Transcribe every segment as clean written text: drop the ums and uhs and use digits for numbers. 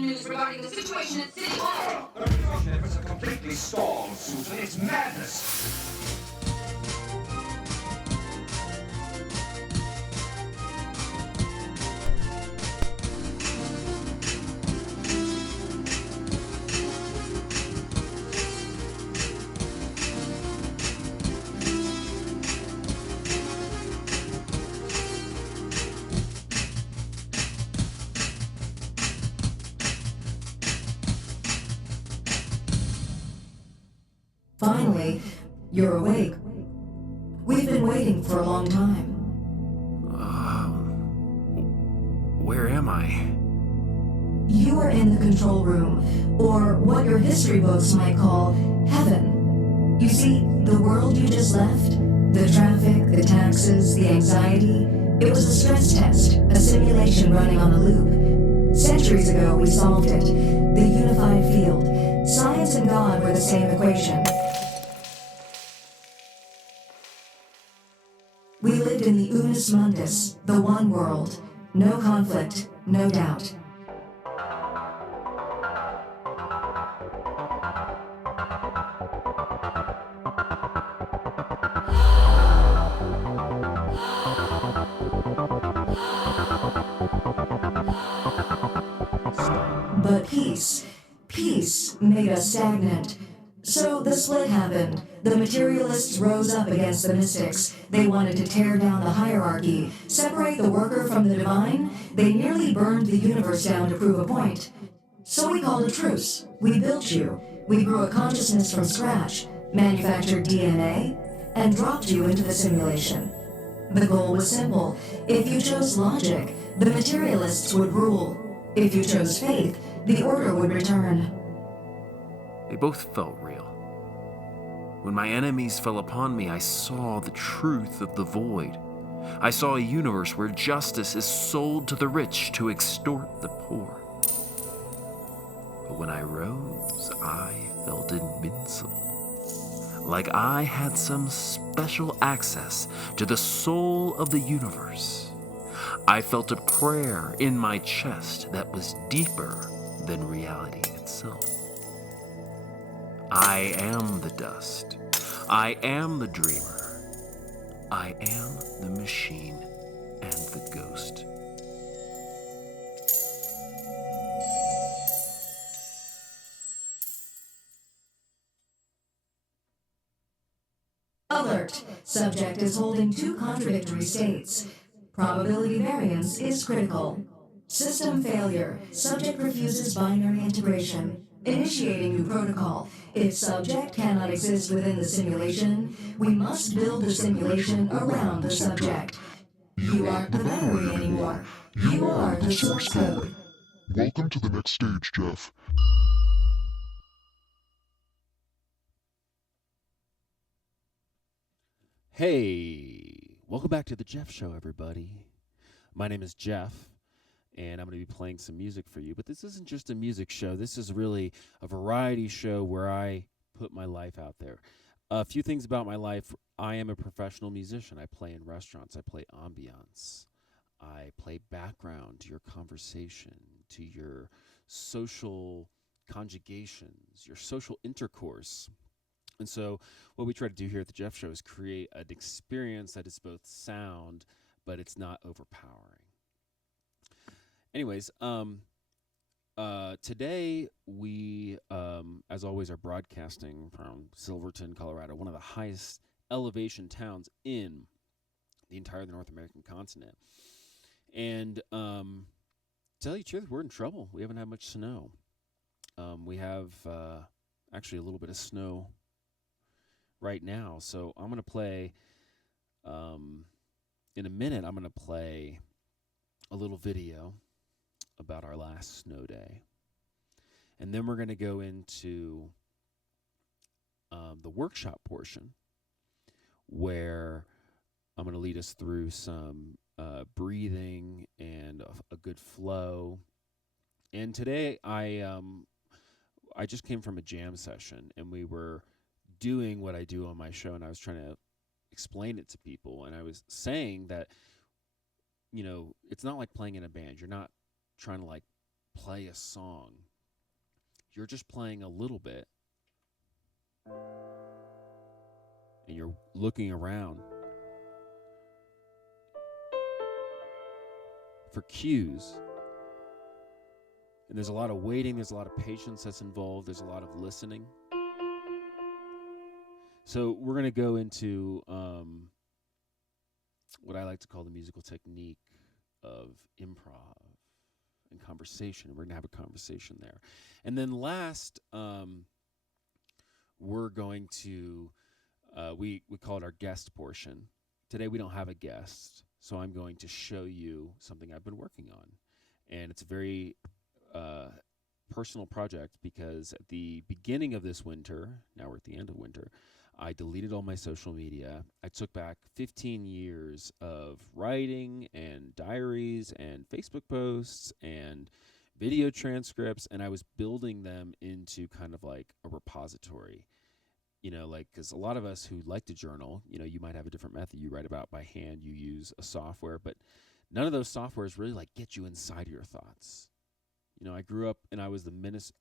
News regarding the situation at City Hall. The resolution efforts are completely stalled, Susan. It's madness. Finally, you're awake. We've been waiting for a long time. Where am I? You are in the control room, or what your history books might call heaven. You see, the world you just left, the traffic, the taxes, the anxiety, it was a stress test, a simulation running on a loop. Centuries ago, we solved it. The unified field. Science and God were the same equation. We lived in the unus mundus, the one world. No conflict, no doubt. But peace made us stagnant. So the split happened. The materialists rose up against the mystics. They wanted to tear down the hierarchy, separate the worker from the divine. They nearly burned the universe down to prove a point. So we called a truce. We built you. We grew a consciousness from scratch, manufactured DNA, and dropped you into the simulation. The goal was simple. If you chose logic, the materialists would rule. If you chose faith, the order would return. They both felt real. When my enemies fell upon me, I saw the truth of the void. I saw a universe where justice is sold to the rich to extort the poor. But when I rose, I felt invincible. Like I had some special access to the soul of the universe. I felt a prayer in my chest that was deeper than reality itself. I am the dust. I am the dreamer. I am the machine and the ghost. Alert! Subject is holding two contradictory states. Probability variance is critical. System failure. Subject refuses binary integration. Initiating new protocol. If subject cannot exist within the simulation, we must build the simulation around the subject. You aren't the memory anymore. You are the source code. Welcome to the next stage, Jeff. Hey, welcome back to the Jeff Show, everybody. My name is Jeff, and I'm going to be playing some music for you. But this isn't just a music show. This is really a variety show where I put my life out there. A few things about my life. I am a professional musician. I play in restaurants. I play ambiance. I play background to your conversation, to your social conjugations, your social intercourse. And so what we try to do here at the Jeff Show is create an experience that is both sound, but it's not overpowering. Anyways, today we, as always, are broadcasting from Silverton, Colorado, one of the highest elevation towns in the entire North American continent. And to tell you the truth, we're in trouble. We haven't had much snow. We have actually a little bit of snow right now. So I'm going to play in a minute, I'm going to play a little video about our last snow day. And then we're going to go into the workshop portion where I'm going to lead us through some breathing and a good flow. And today I just came from a jam session, and we were doing what I do on my show, and I was trying to explain it to people. And I was saying that, it's not like playing in a band. You're not trying to play a song. You're just playing a little bit, and you're looking around for cues. And there's a lot of waiting, there's a lot of patience that's involved, there's a lot of listening. So we're going to go into what I like to call the musical technique of improv and conversation. We're going to have a conversation there. And then last, we're going to, we call it our guest portion. Today we don't have a guest, so I'm going to show you something I've been working on. And it's a very personal project, because at the beginning of this winter, now we're at the end of winter, I deleted all my social media. I took back 15 years of writing and diaries and Facebook posts and video transcripts, and I was building them into kind of like a repository. Because a lot of us who like to journal, you might have a different method. You write about by hand, you use a software, but none of those softwares really get you inside your thoughts. I grew up and I was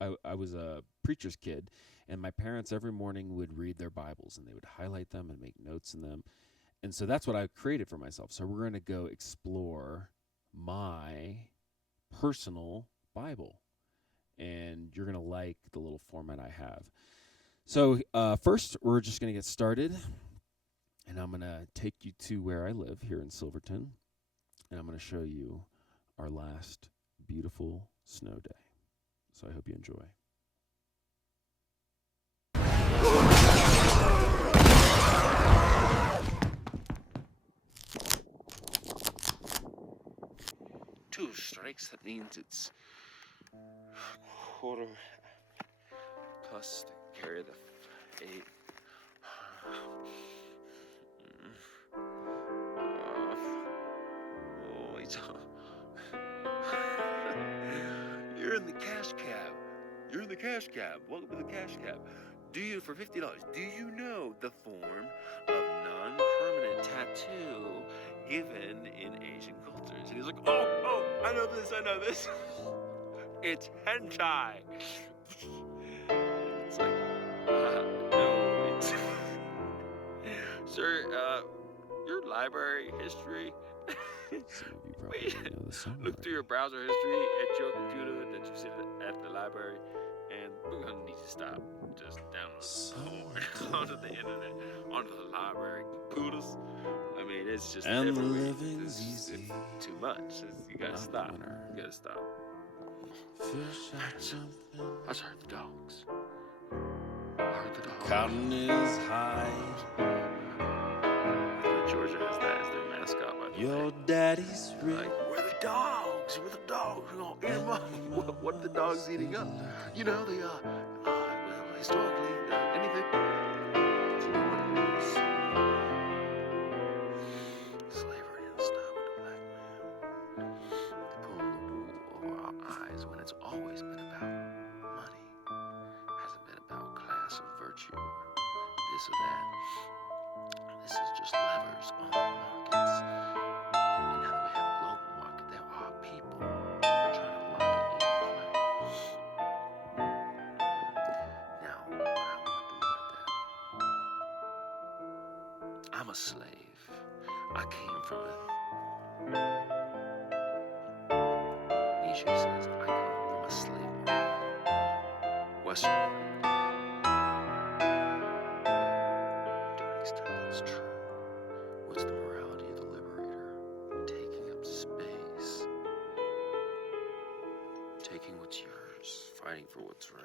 I was a preacher's kid, and my parents every morning would read their Bibles, and they would highlight them and make notes in them. And so that's what I created for myself. So we're going to go explore my personal Bible, and you're going to like the little format I have. So first, we're just going to get started, and I'm going to take you to where I live here in Silverton, and I'm going to show you our last beautiful snow day. So I hope you enjoy. Two strikes, that means it's quarter plus to carry the 8. Oh, it's You're in the cash cab. You're in the cash cab. Welcome to the cash cab. For $50, do you know the form of non-permanent tattoo given in Asian cultures? And he's like, oh, I know this. It's hentai. It's like, no, it's... Sir, your library history... Some of you probably know the song. Look through your browser history at your computer that you sit at the library, and we're gonna need to stop. Just download onto the internet, onto the library computers. I mean, it's just and the everywhere. living's easy. It's too much. You gotta stop. You gotta stop. I heard the dogs. Cotton is high. Georgia has that as their mascot, by the way. Your daddy's rich. Where are the dogs? We're gonna eat them up. What are the dogs eating up? Historically, anything. You know what it is. Slavery didn't start with the black man. They pull the wool over our eyes when it's always been about money. Hasn't been about class or virtue, this or that. This is just levers on the markets. And now that we have a global market, there are people trying to lock it in place. Now, what I want to do about that? I'm a slave. I came from Nietzsche says, I come from a slave world. Western world. To an extent, that's true. What's the morality of the liberator? Taking up space. Taking what's yours. Fighting for what's right.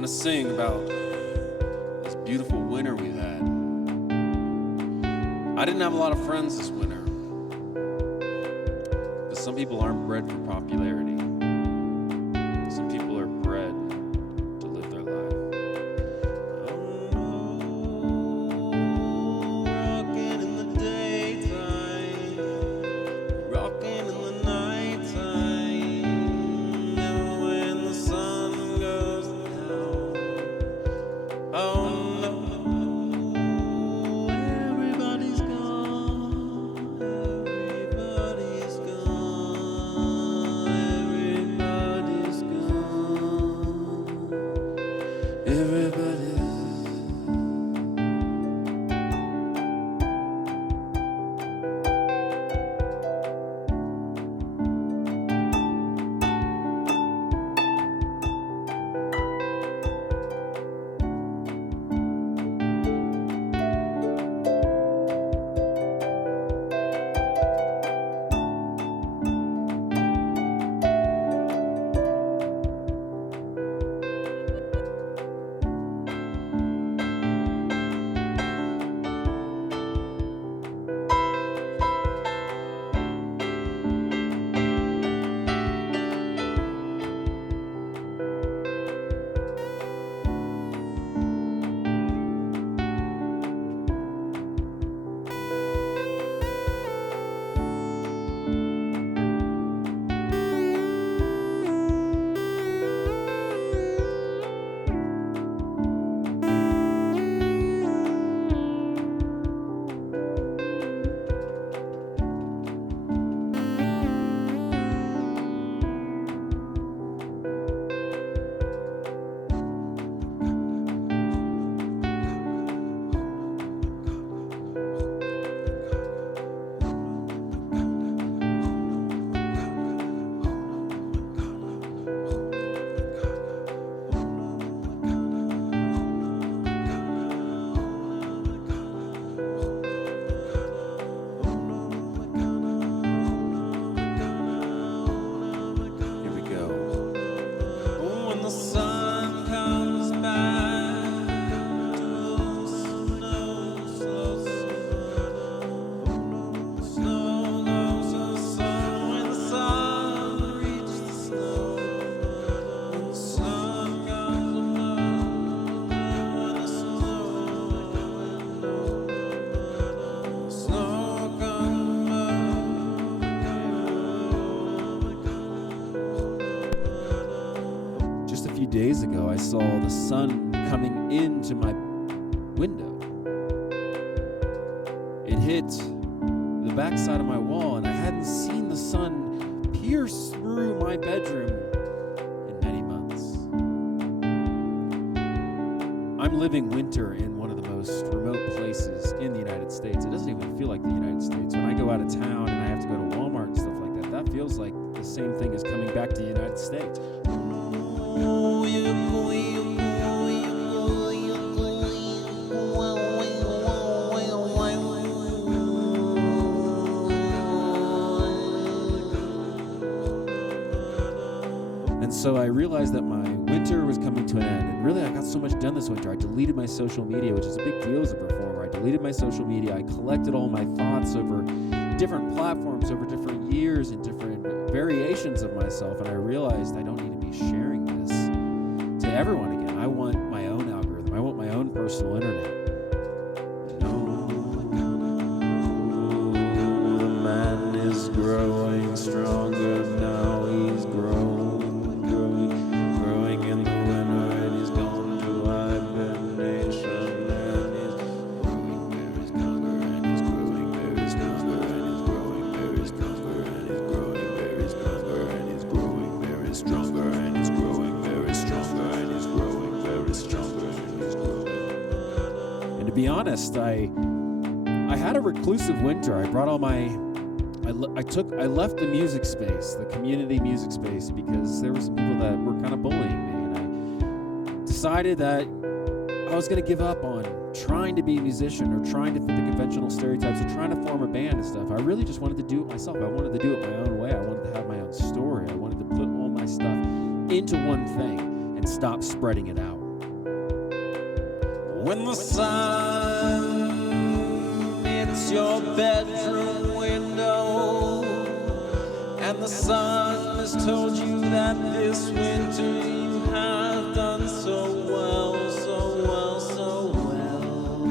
going to sing about this beautiful winter we've had. I didn't have a lot of friends this winter, but some people aren't bred for popularity. Some people are bred to live their life. Rocking in the daytime, rocking in the nighttime, and when the sun goes down. Oh no, everybody's gone, everybody's gone, everybody's gone, everybody's. Days ago, I saw the sun coming into my window. It hit the backside of my wall, and I hadn't seen the sun pierce through my bedroom in many months. I'm living winter in one of the most remote places in the United States. It doesn't even feel like the United States. When I go out of town and I have to go to Walmart and stuff like that, that feels like the same thing as coming back to the United States. And so I realized that my winter was coming to an end, and really I got so much done this winter. I deleted my social media, which is a big deal as a performer. I deleted my social media. I collected all my thoughts over different platforms, over different years and different variations of myself, and I realized I don't need to be sharing this to everyone again. I want my own algorithm. I want my own personal internet. The man is growing stronger now. He's growing in the winter, and he's gone to hibernation, and he's growing very stronger, and he's growing very stronger, and he's growing very stronger, and he's growing very stronger, and he's growing very stronger, and he's growing very stronger, and he's growing very stronger, and he's growing. And to be honest, I had a reclusive winter. I brought all my I left the music space, the community music space, because there were some people that were kind of bullying me, and I decided that I was going to give up on trying to be a musician or trying to fit the conventional stereotypes or trying to form a band and stuff. I really just wanted to do it myself. I wanted to do it my own way. I wanted to have my own story. I wanted to put all my stuff into one thing and stop spreading it out. When the sun hits your bedroom window, and the sun has told you that this winter you have done so well, so well, so well.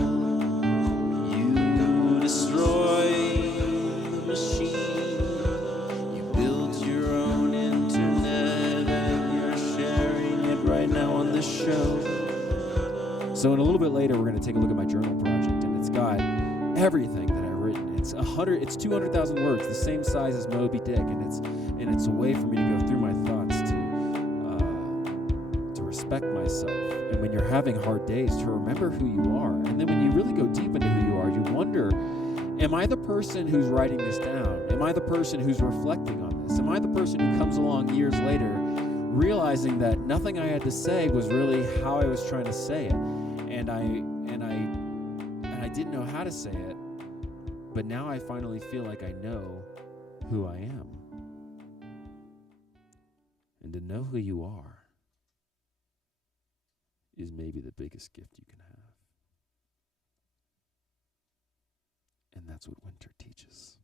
You destroy the machine, you build your own internet, and you're sharing it right now on this show. So in a little bit later, we're going to take a look at my journal project, and it's got everything that I've written. It's 200,000 words, the same size as Moby Dick, and it's a way for me to go through my thoughts, to respect myself, and when you're having hard days, to remember who you are. And then when you really go deep into who you are, you wonder, am I the person who's writing this down? Am I the person who's reflecting on this? Am I the person who comes along years later realizing that nothing I had to say was really how I was trying to say it? And I didn't know how to say it, but now I finally feel like I know who I am. And to know who you are is maybe the biggest gift you can have. And that's what winter teaches.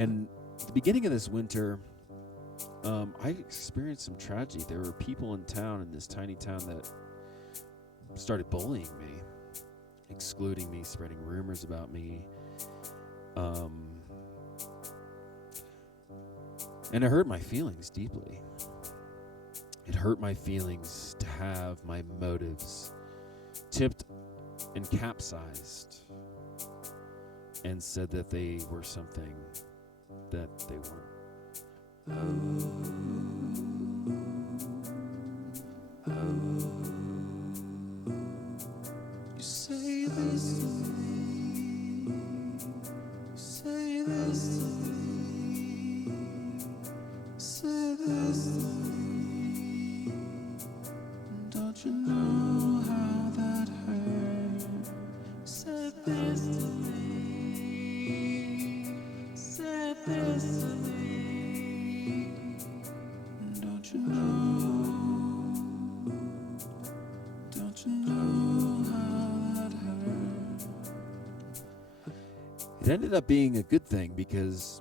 And at the beginning of this winter, I experienced some tragedy. There were people in town, in this tiny town, that started bullying me, excluding me, spreading rumors about me. And it hurt my feelings deeply. It hurt my feelings to have my motives tipped and capsized and said that they were something that they weren't. You say this to me, you say this to me, you say this to me. Don't you know how that hurt? You said this to me, said this to me. Don't you know how that hurt? it ended up being a good thing, because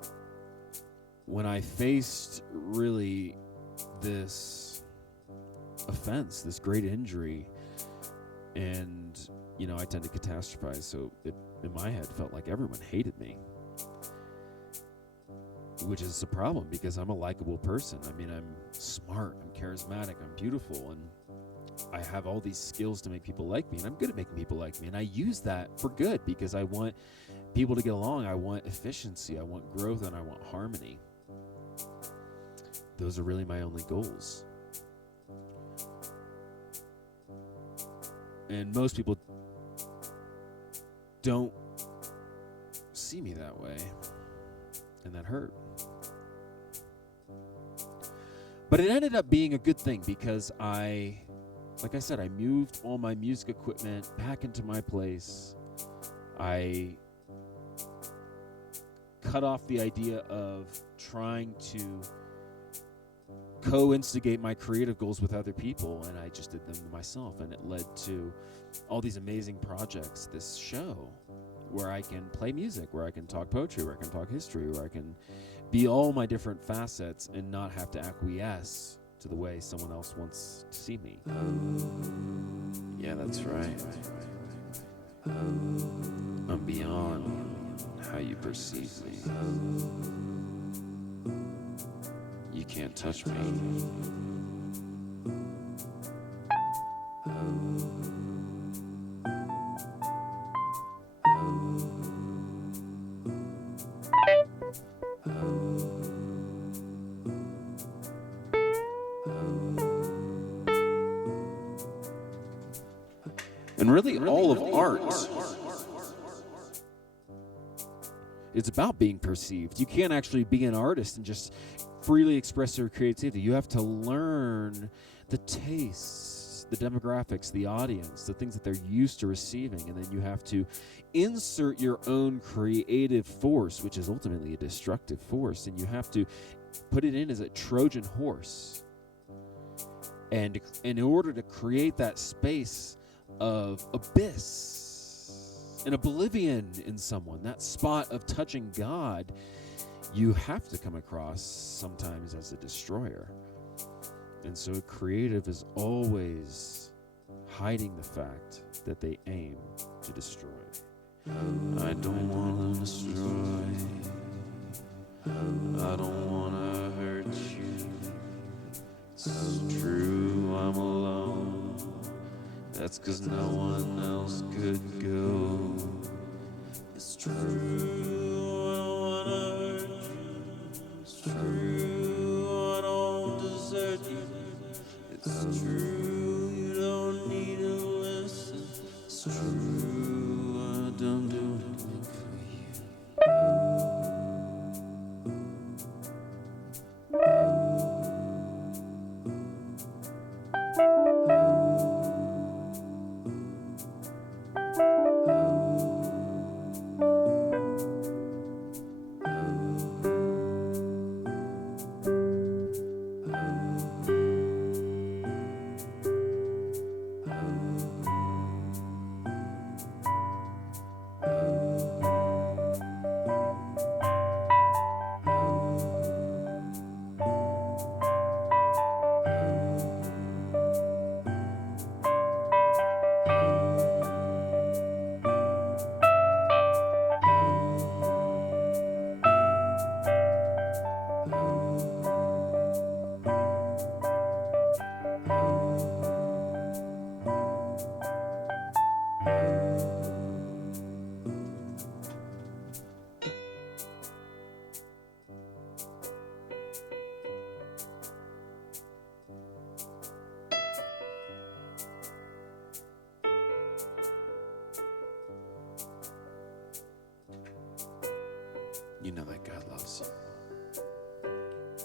when I faced really this offense, this great injury, and, I tend to catastrophize, so it, in my head, felt like everyone hated me, which is a problem because I'm a likable person. I mean, I'm smart, I'm charismatic, I'm beautiful, and I have all these skills to make people like me, and I'm good at making people like me, and I use that for good because I want people to get along. I want efficiency, I want growth, and I want harmony. Those are really my only goals. And most people don't see me that way, and that hurt. But it ended up being a good thing because like I said, I moved all my music equipment back into my place. I cut off the idea of trying to co-instigate my creative goals with other people, and I just did them myself, and it led to all these amazing projects, this show where I can play music, where I can talk poetry, where I can talk history, where I can be all my different facets and not have to acquiesce to the way someone else wants to see me. Yeah, that's right. I'm beyond how you perceive me. You can't touch me. And really all of art, it's about being perceived. You can't actually be an artist and just freely express your creativity. You have to learn the tastes, the demographics, the audience, the things that they're used to receiving, and then you have to insert your own creative force, which is ultimately a destructive force, and you have to put it in as a Trojan horse. And in order to create that space of abyss, an oblivion in someone, that spot of touching God, you have to come across sometimes as a destroyer. And so creative is always hiding the fact that they aim to destroy. I don't want to destroy. I don't want to hurt you. It's true, I'm alone. That's 'cause no one else could go. It's true, I don't wanna hurt you. It's true, I don't desert you. It's true, you don't need to listen. It's true, I don't do anything for you. You know that God loves you.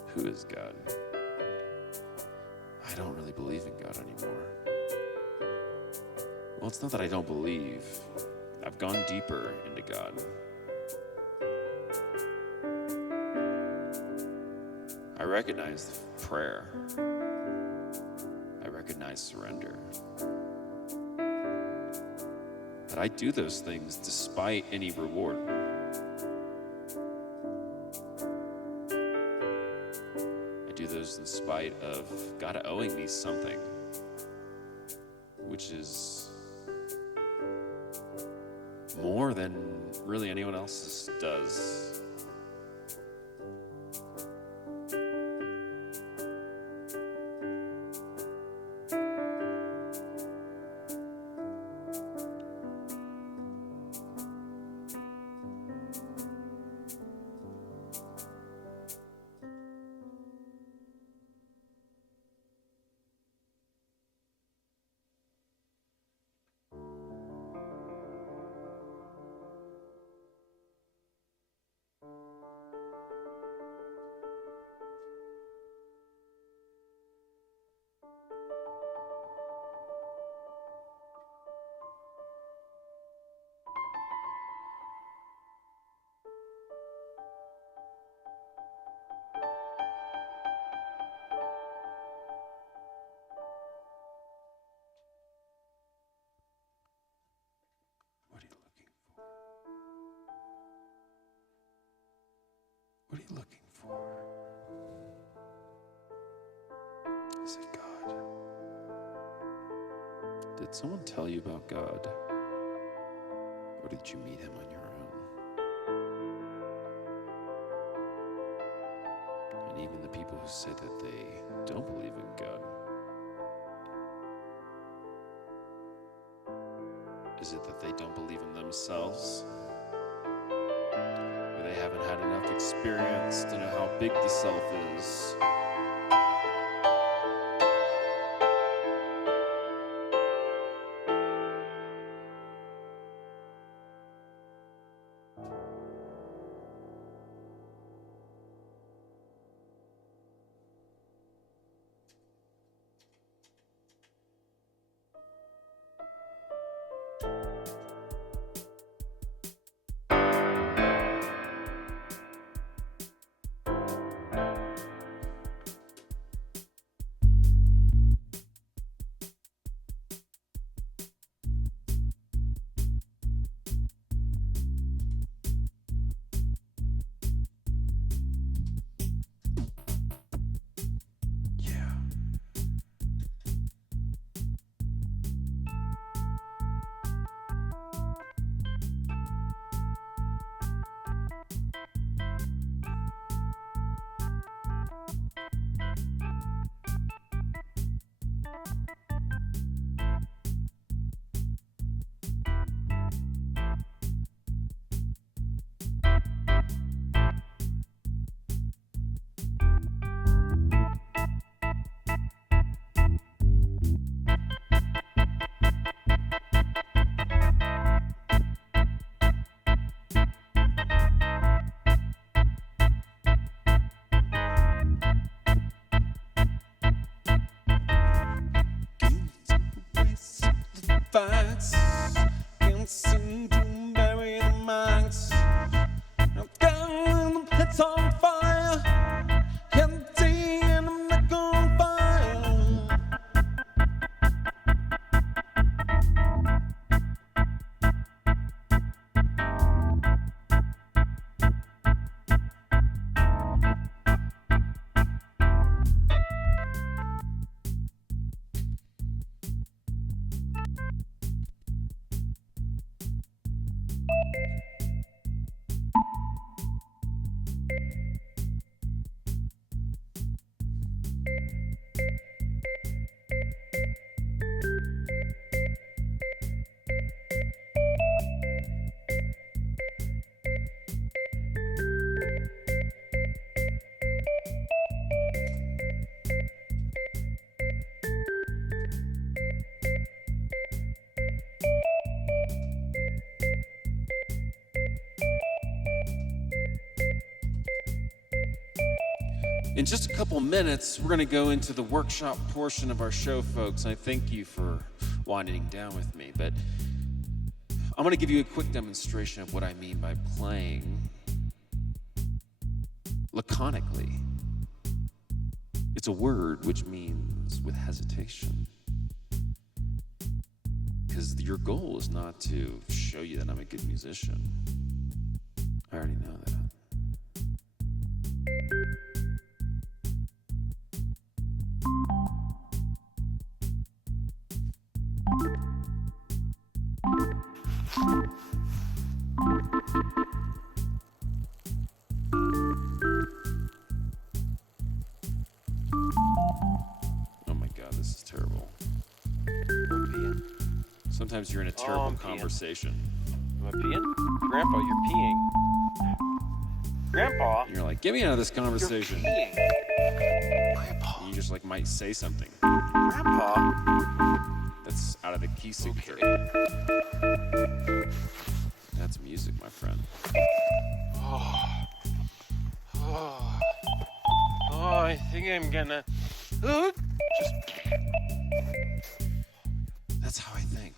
Who is God? I don't really believe in God anymore. Well, it's not that I don't believe. I've gone deeper into God. I recognize prayer. I recognize surrender. That I do those things despite any reward. those in spite of God owing me something, which is more than really anyone else does. What are you looking for? Is it God? Did someone tell you about God? Or did you meet him on your own? And even the people who say that they don't believe in God, is it that they don't believe in themselves? Or they haven't had enough experience to know how big the self is? Fights against and to bury the minds. I'm down, the pit's on fire, empty and I'm not on fire. In just a couple minutes, we're going to go into the workshop portion of our show, folks. I thank you for winding down with me, but I'm going to give you a quick demonstration of what I mean by playing laconically. It's a word which means with hesitation. Because your goal is not to show you that I'm a good musician. I already know that. Oh my god, this is terrible. I'm peeing. Sometimes you're in a terrible I'm peeing. conversation. Am I peeing? Grandpa, you're peeing. Grandpa, And you're like, get me out of this you're conversation. peeing. Grandpa, And you just like might say something Grandpa. that's out of the key signature. Okay. That's music, my friend. Oh, I think I'm gonna. Just. That's how I think.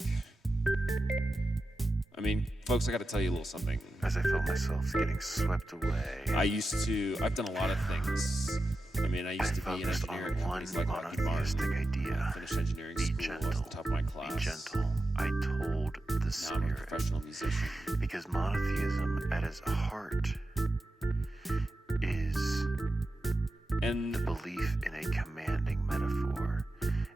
I mean, folks, I got to tell you a little something. As I felt myself getting swept away, I've done a lot of things. I mean, I used to be an focused engineer at on one companies like Lockheed monotheistic Martin. idea. Finished engineering Be school, gentle. was at the top of my class. Be gentle. I told the Now I'm a spirit. professional musician. Because monotheism at its heart is And the belief in a commanding metaphor.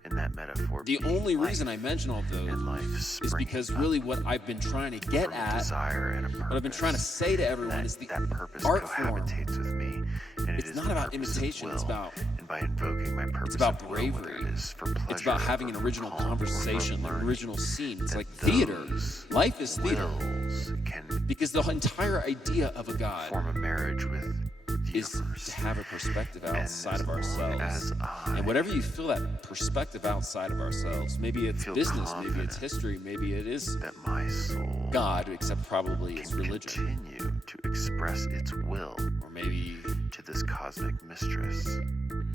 And that metaphor the being only life, reason I mention all and those life is springing because up really what I've been trying to get from a at, desire and a purpose. what I've been trying to say to everyone that, is the that purpose art form. cohabitates with me, and it It's is not the about purpose of imitation, it's will. about And by invoking my purpose about of will, whether bravery. it is for pleasure, It's about having an or for original calm, or for conversation, an learning, original scene. It's that like theater. those Life is theater. wills can Because the entire idea of a God form a marriage with the is universe. to have a perspective And outside as of long ourselves. as I And whatever you feel that perspective outside of ourselves, maybe it's feel business, maybe it's confident history, maybe it is that my soul God, except probably it's can religion. continue to express its will Or maybe to this cosmic mistress.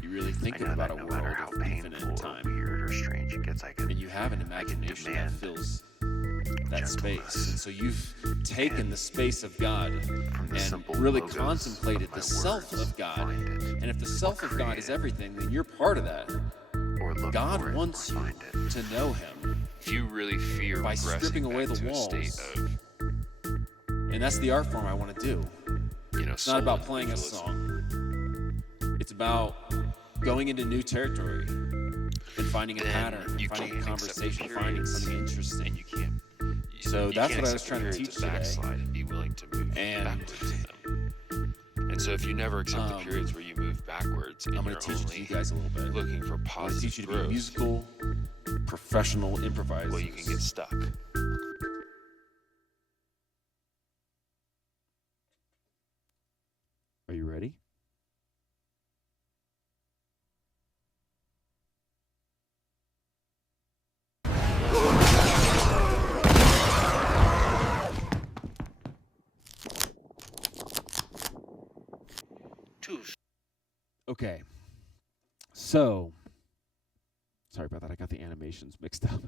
you really I think know about that a no world matter how of infinite painful or time. weird or strange it gets, I can And you have an imagination that demand fills that space. gentleness. And so you've taken the space of God from the and simple really logos contemplated of my the self words, of God. find it, And if the self of God is create it. everything, then you're part of that. or look for God it, wants or you find it. to know Him. If you really fear By regressing stripping away back the to a state walls. of, And that's the art form I want to do. It's not about playing a song. It's about going into new territory and finding a Then pattern, you finding a can't accept conversation, the finding periods. something interesting. and you can't. So you that's can't what I was accept trying to periods teach of today. backslide and be willing to move And, backwards in them. And so if you never accept the um, periods where you move backwards, and I'm going you're to teach it to only you guys a little bit. looking for I want to positive teach you to be growth, musical, professional improvisers. well, you can get stuck. Are you ready? Okay. So, sorry about that. I got the animations mixed up.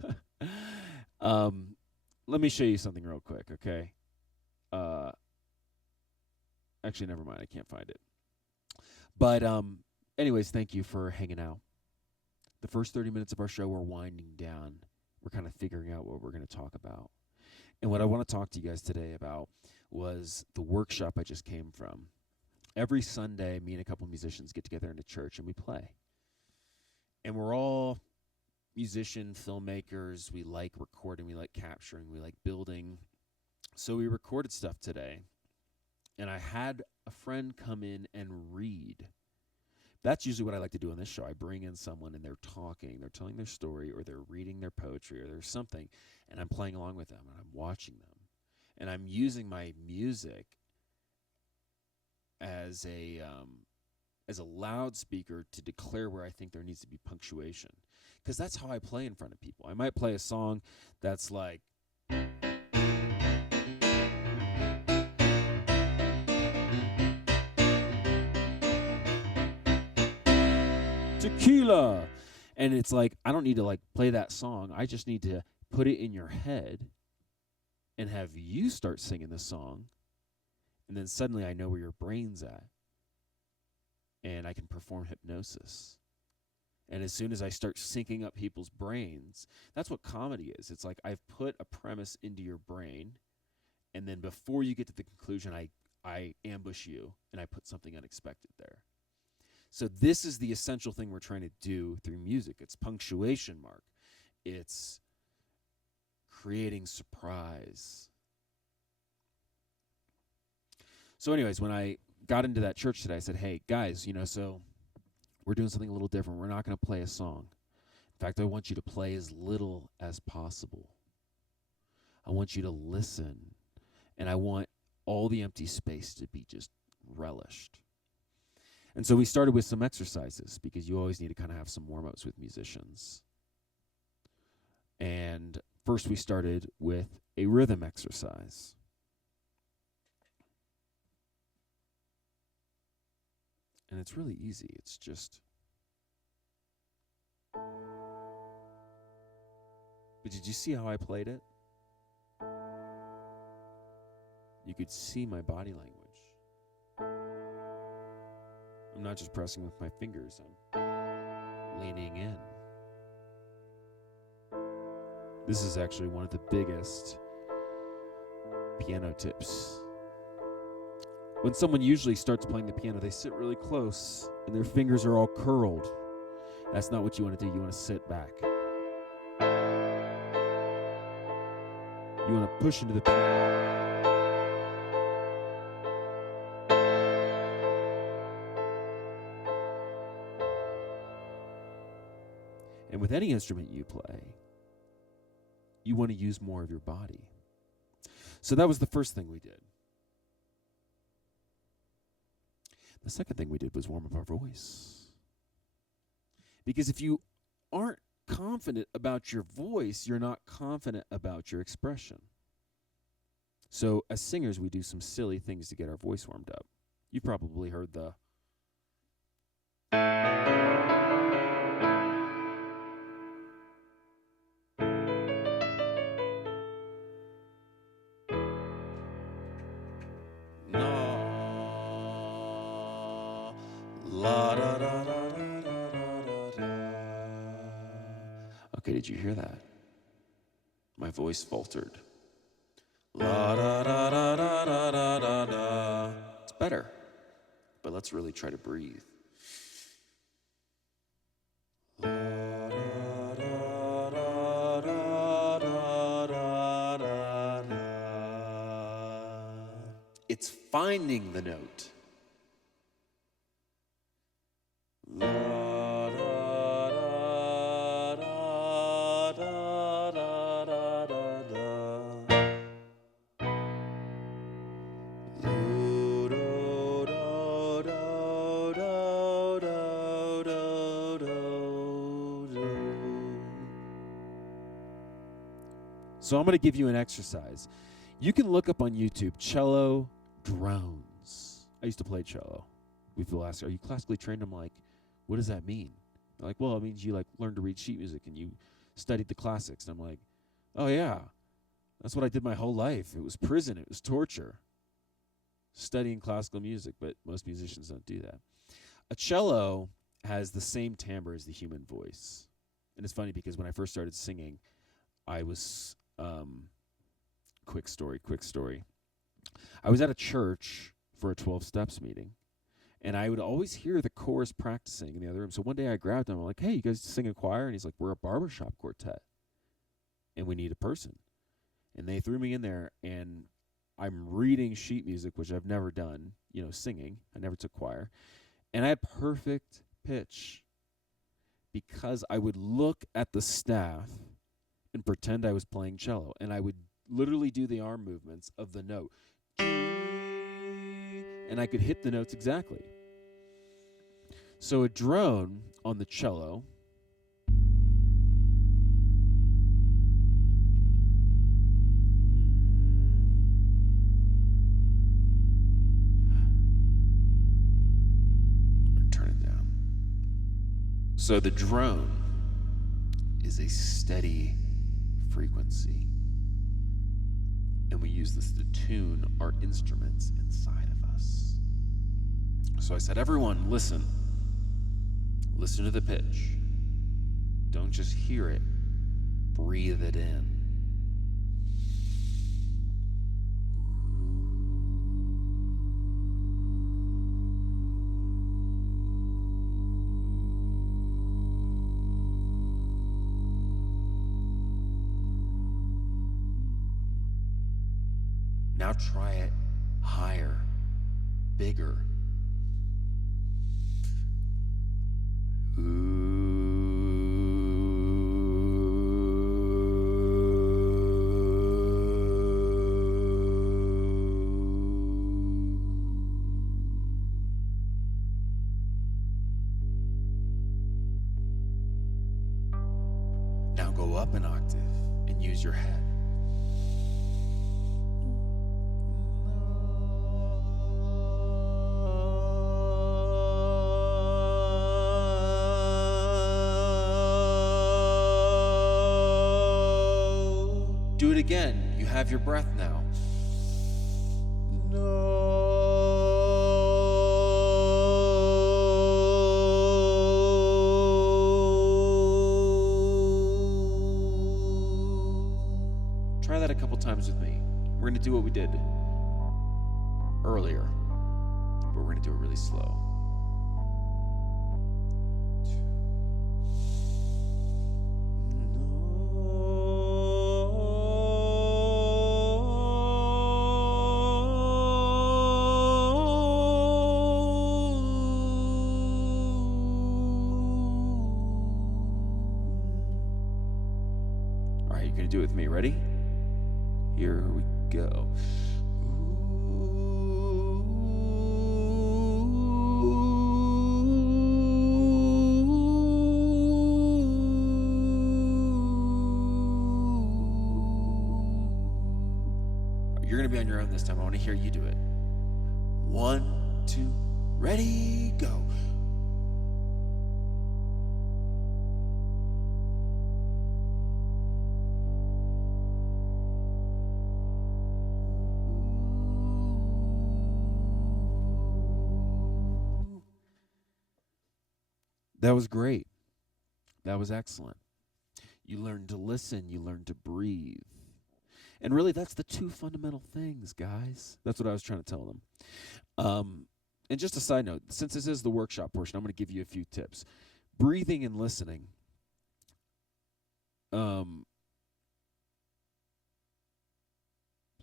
Let me show you something real quick, okay? Actually, never mind. I can't find it. But anyways, thank you for hanging out. The first 30 minutes of our show, we're winding down. We're kind of figuring out what we're going to talk about. And what I want to talk to you guys today about was the workshop I just came from. Every Sunday, me and a couple musicians get together in a church and we play. And we're all musician, filmmakers. We like recording, we like capturing, we like building. So we recorded stuff today. And I had a friend come in and read. That's usually what I like to do on this show. I bring in someone and they're talking, they're telling their story, or they're reading their poetry, or there's something, and I'm playing along with them, and I'm watching them. And I'm using my music as a loudspeaker to declare where I think there needs to be punctuation. Because that's how I play in front of people. I might play a song that's like, tequila. And it's like, I don't need to like play that song. I just need to put it in your head and have you start singing the song. And then suddenly I know where your brain's at. And I can perform hypnosis. And as soon as I start syncing up people's brains, that's what comedy is. It's like I've put a premise into your brain, and then before you get to the conclusion, I ambush you and I put something unexpected there. So this is the essential thing we're trying to do through music. It's punctuation mark. It's creating surprise. So anyways, when I got into that church today, I said, hey, guys, so we're doing something a little different. We're not going to play a song. In fact, I want you to play as little as possible. I want you to listen, and I want all the empty space to be just relished. And so we started with some exercises, because you always need to kind of have some warm-ups with musicians. And first we started with a rhythm exercise. And it's really easy. It's just... But did you see how I played it? You could see my body language. I'm not just pressing with my fingers. I'm leaning in. This is actually one of the biggest piano tips. When someone usually starts playing the piano, they sit really close and their fingers are all curled. That's not what you want to do. You want to sit back. You want to push into the piano. And with any instrument you play, you want to use more of your body. So that was the first thing we did. The second thing we did was warm up our voice. Because if you aren't confident about your voice, you're not confident about your expression. So as singers, we do some silly things to get our voice warmed up. You've probably heard the... Okay, did you hear that? My voice faltered. La da da da da da da da da. It's better, but let's really try to breathe. La da da da da da da da da. It's finding the note. La da da da da da da da da. Do do do do do do do do do. So I'm going to give you an exercise. You can look up on YouTube cello drones. I used to play cello. People ask, "Are you classically trained?" I'm like, what does that mean? They're like, well, it means you learned to read sheet music and you studied the classics. And I'm like, oh yeah, that's what I did my whole life. It was prison. It was torture. Studying classical music, but most musicians don't do that. A cello has the same timbre as the human voice. And it's funny because when I first started singing, I was, quick story. I was at a church for a 12 Steps meeting. And I would always hear the chorus practicing in the other room. So one day I grabbed him. I'm like, hey, you guys sing a choir? And he's like, we're a barbershop quartet. And we need a person. And they threw me in there. And I'm reading sheet music, which I've never done, singing. I never took choir. And I had perfect pitch because I would look at the staff and pretend I was playing cello. And I would literally do the arm movements of the note. And I could hit the notes exactly. So a drone on the cello turn it down. So the drone is a steady frequency. And we use this to tune our instruments inside of us. So I said, everyone, listen. Listen to the pitch. Don't just hear it. Breathe it in. Now try it higher, bigger. Now go up an octave and use your head. Do it again. You have your breath now. Try that a couple times with me. We're going to do what we did earlier, but we're going to do it really slow. All right, you're going to do it with me. Ready? Here we go. You're going to be on your own this time. I want to hear you do it. 1, 2, ready, go. That was great. That was excellent. You learned to listen. You learned to breathe. And really, that's the two fundamental things, guys. That's what I was trying to tell them. And just a side note, since this is the workshop portion, I'm going to give you a few tips. Breathing and listening.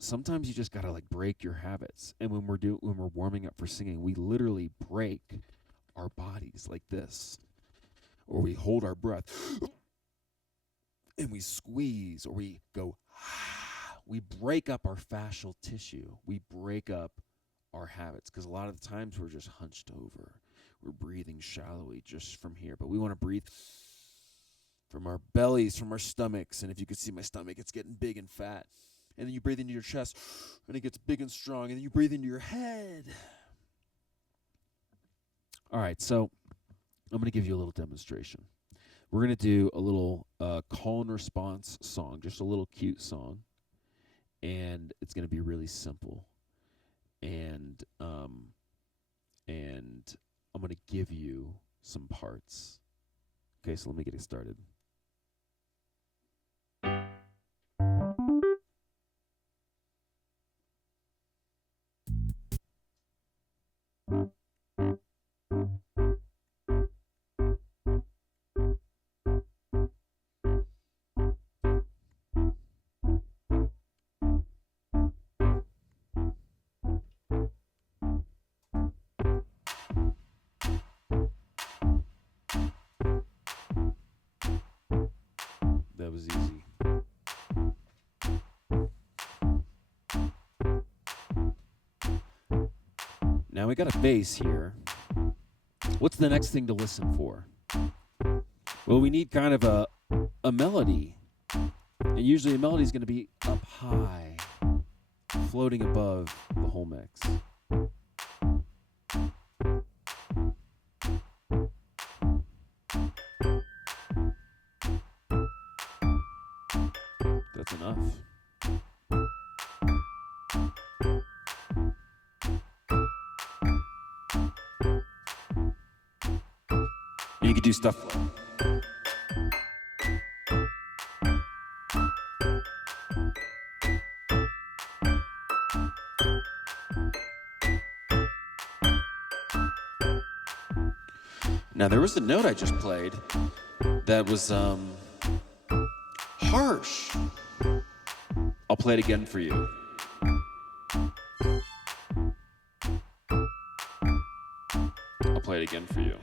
Sometimes you just got to like break your habits. And when we're warming up for singing, we literally break our bodies like this. Or we hold our breath and we squeeze, or we go, we break up our fascial tissue. We break up our habits because a lot of the times we're just hunched over. We're breathing shallowly just from here, but we want to breathe from our bellies, from our stomachs. And if you could see my stomach, it's getting big and fat. And then you breathe into your chest and it gets big and strong. And then you breathe into your head. All right, so I'm going to give you a little demonstration. We're going to do a little call and response song, just a little cute song. And it's going to be really simple. And I'm going to give you some parts. Okay, so let me get it started. That was easy. Now we got a bass here. What's the next thing to listen for? Well, we need kind of a melody. And usually a melody is going to be up high, floating above the whole mix. That's enough. And you can do stuff. Now there was a note I just played that was harsh. I'll play it again for you. play it again for you.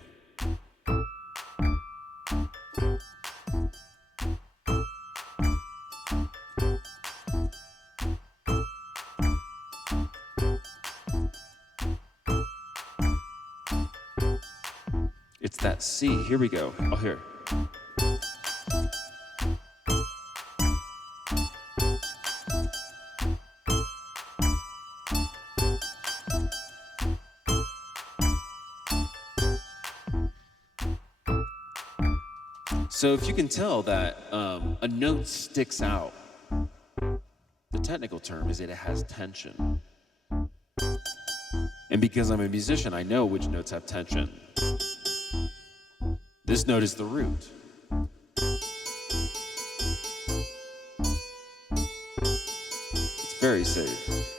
It's that C. Here we go. Oh, here. So if you can tell that a note sticks out, the technical term is that it has tension. And because I'm a musician, I know which notes have tension. This note is the root. It's very safe.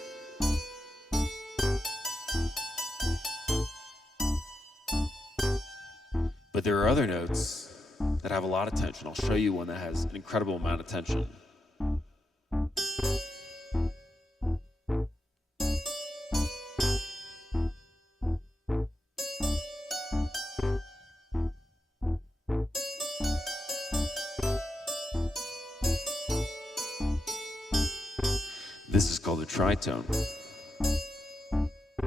But there are other notes that have a lot of tension. I'll show you one that has an incredible amount of tension. This is called a tritone.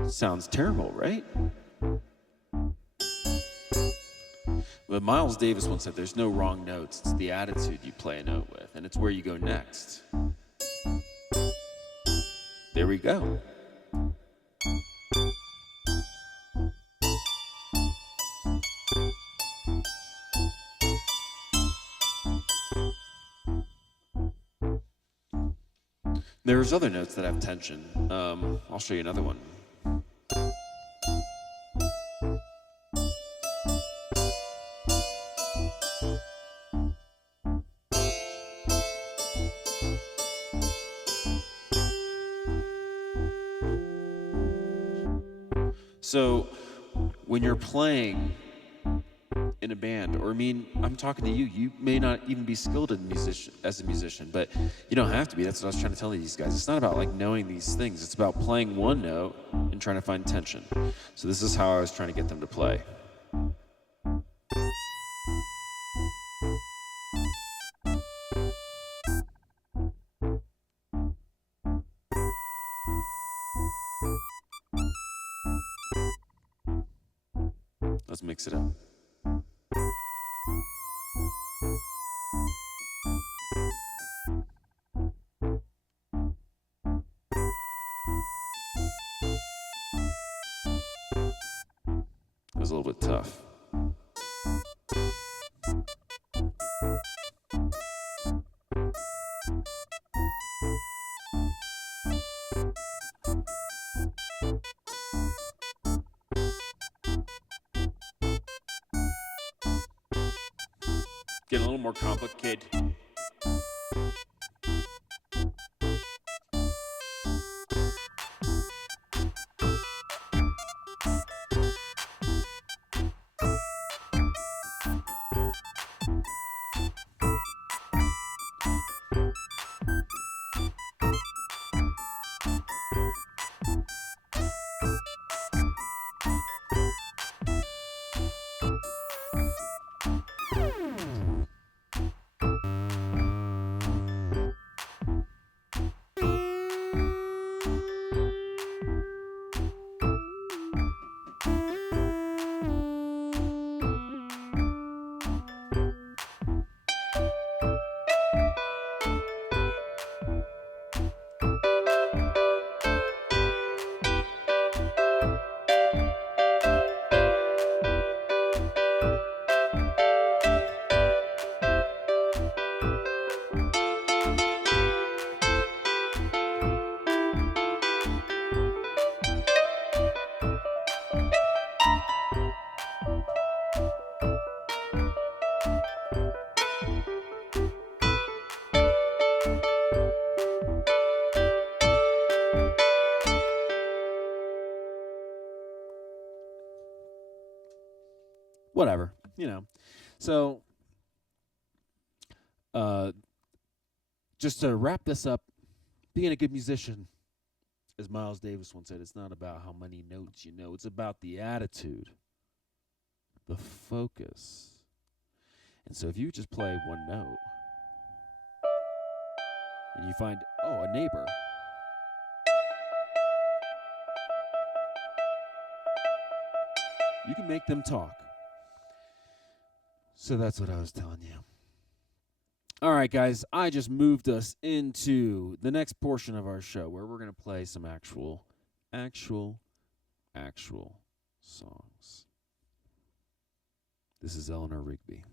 Sounds terrible, right? But Miles Davis once said there's no wrong notes, it's the attitude you play a note with, and it's where you go next. There we go. There's other notes that have tension. I'll show you another one. So when you're playing in a band, or I'm talking to you, you may not even be skilled as a musician, but you don't have to be. That's what I was trying to tell these guys. It's not about like knowing these things. It's about playing one note and trying to find tension. So this is how I was trying to get them to play. Let's mix it up. It was a little bit tough. Getting a little more complicated. Whatever, So, just to wrap this up, being a good musician, as Miles Davis once said, it's not about how many notes you know, it's about the attitude the focus. And so if you just play one note and you find, oh, a neighbor. You can make them talk. So that's what I was telling you. All right, guys, I just moved us into the next portion of our show where we're going to play some actual songs. This is Eleanor Rigby.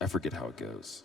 I forget how it goes.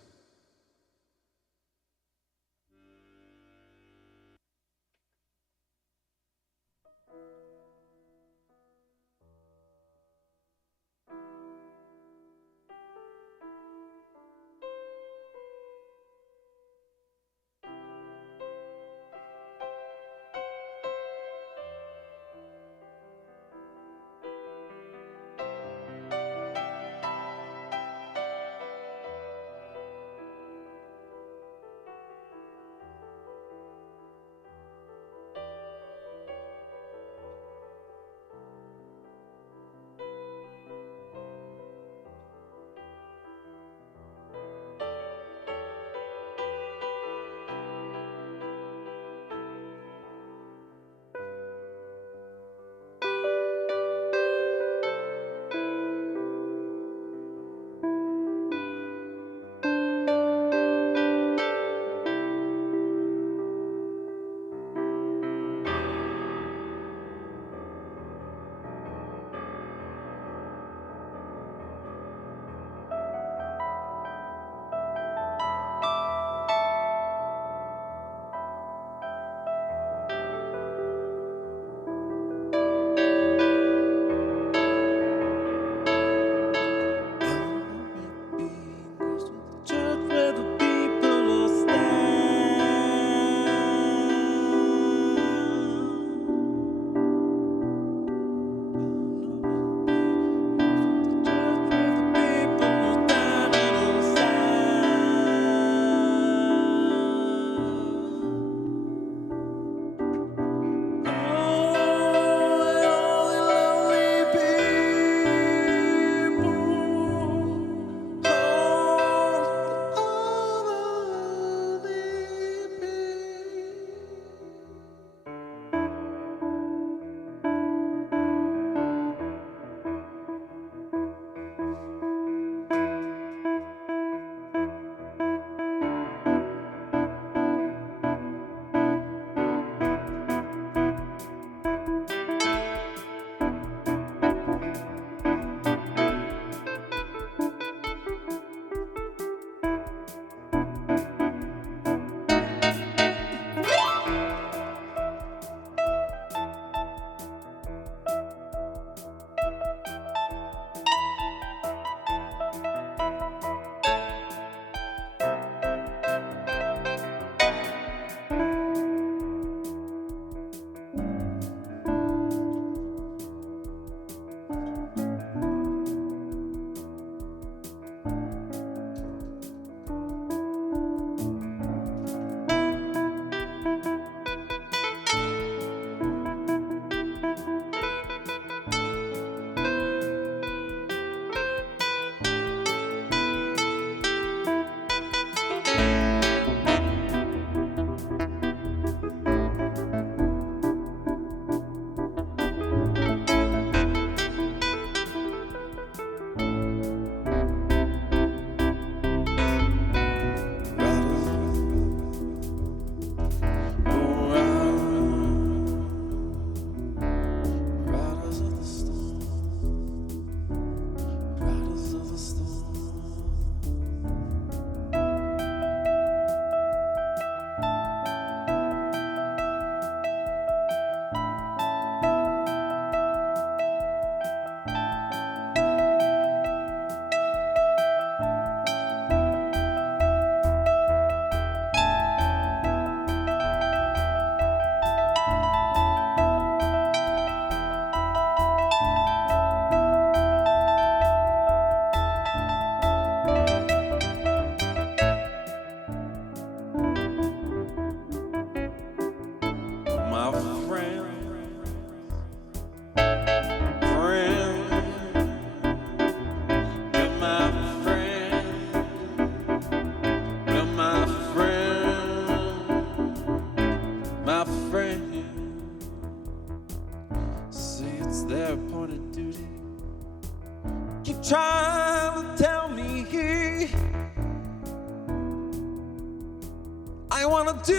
I wanna do.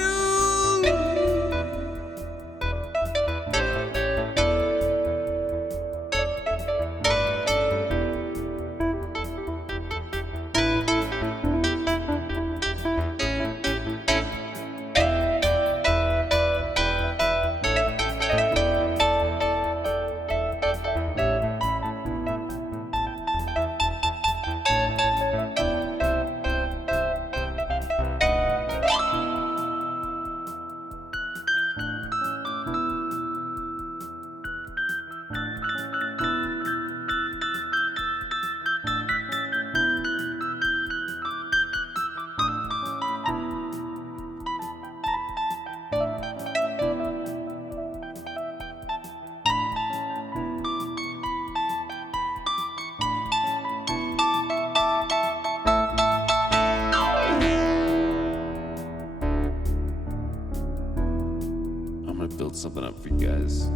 I'm gonna build something up for you guys.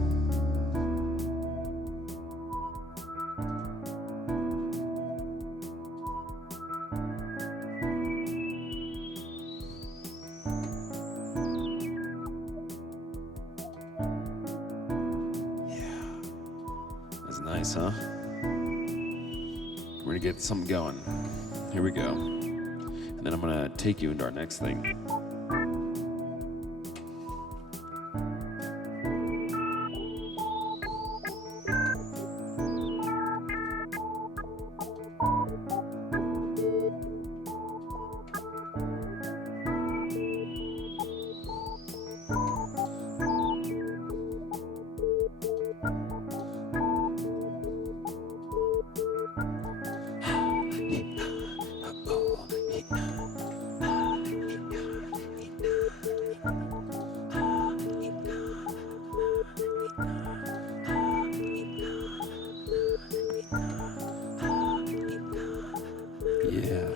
That's nice, huh? We're gonna get something going. Here we go. And then I'm gonna take you into our next thing. Yeah.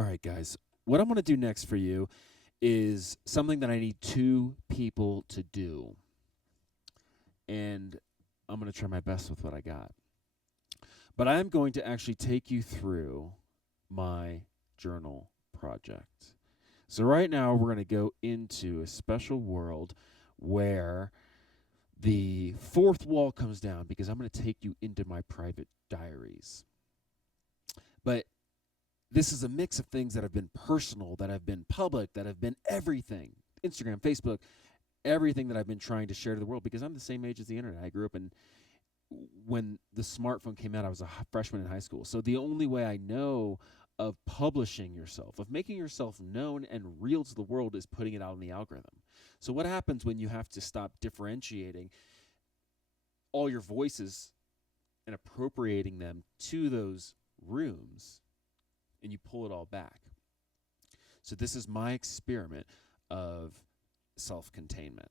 All right, guys. What I'm going to do next for you is something that I need two people to do. And I'm going to try my best with what I got. But I'm going to actually take you through my journal project. So right now we're going to go into a special world where the fourth wall comes down because I'm going to take you into my private diaries. But this is a mix of things that have been personal, that have been public, that have been everything. Instagram, Facebook, everything that I've been trying to share to the world because I'm the same age as the internet. I grew up when the smartphone came out, I was a freshman in high school. So the only way I know of publishing yourself, of making yourself known and real to the world is putting it out in the algorithm. So what happens when you have to stop differentiating all your voices and appropriating them to those rooms and you pull it all back? So this is my experiment of self-containment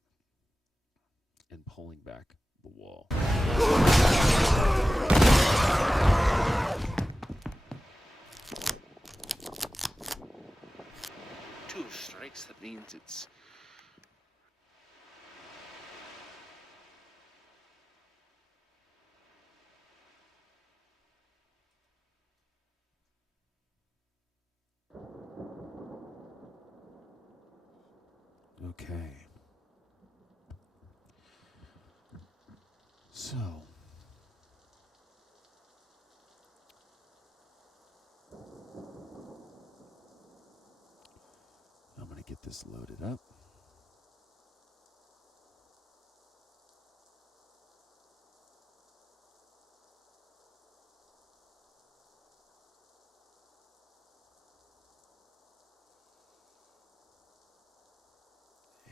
and pulling back the wall. Two strikes, that means it's... Okay. So, I'm going to get this loaded up.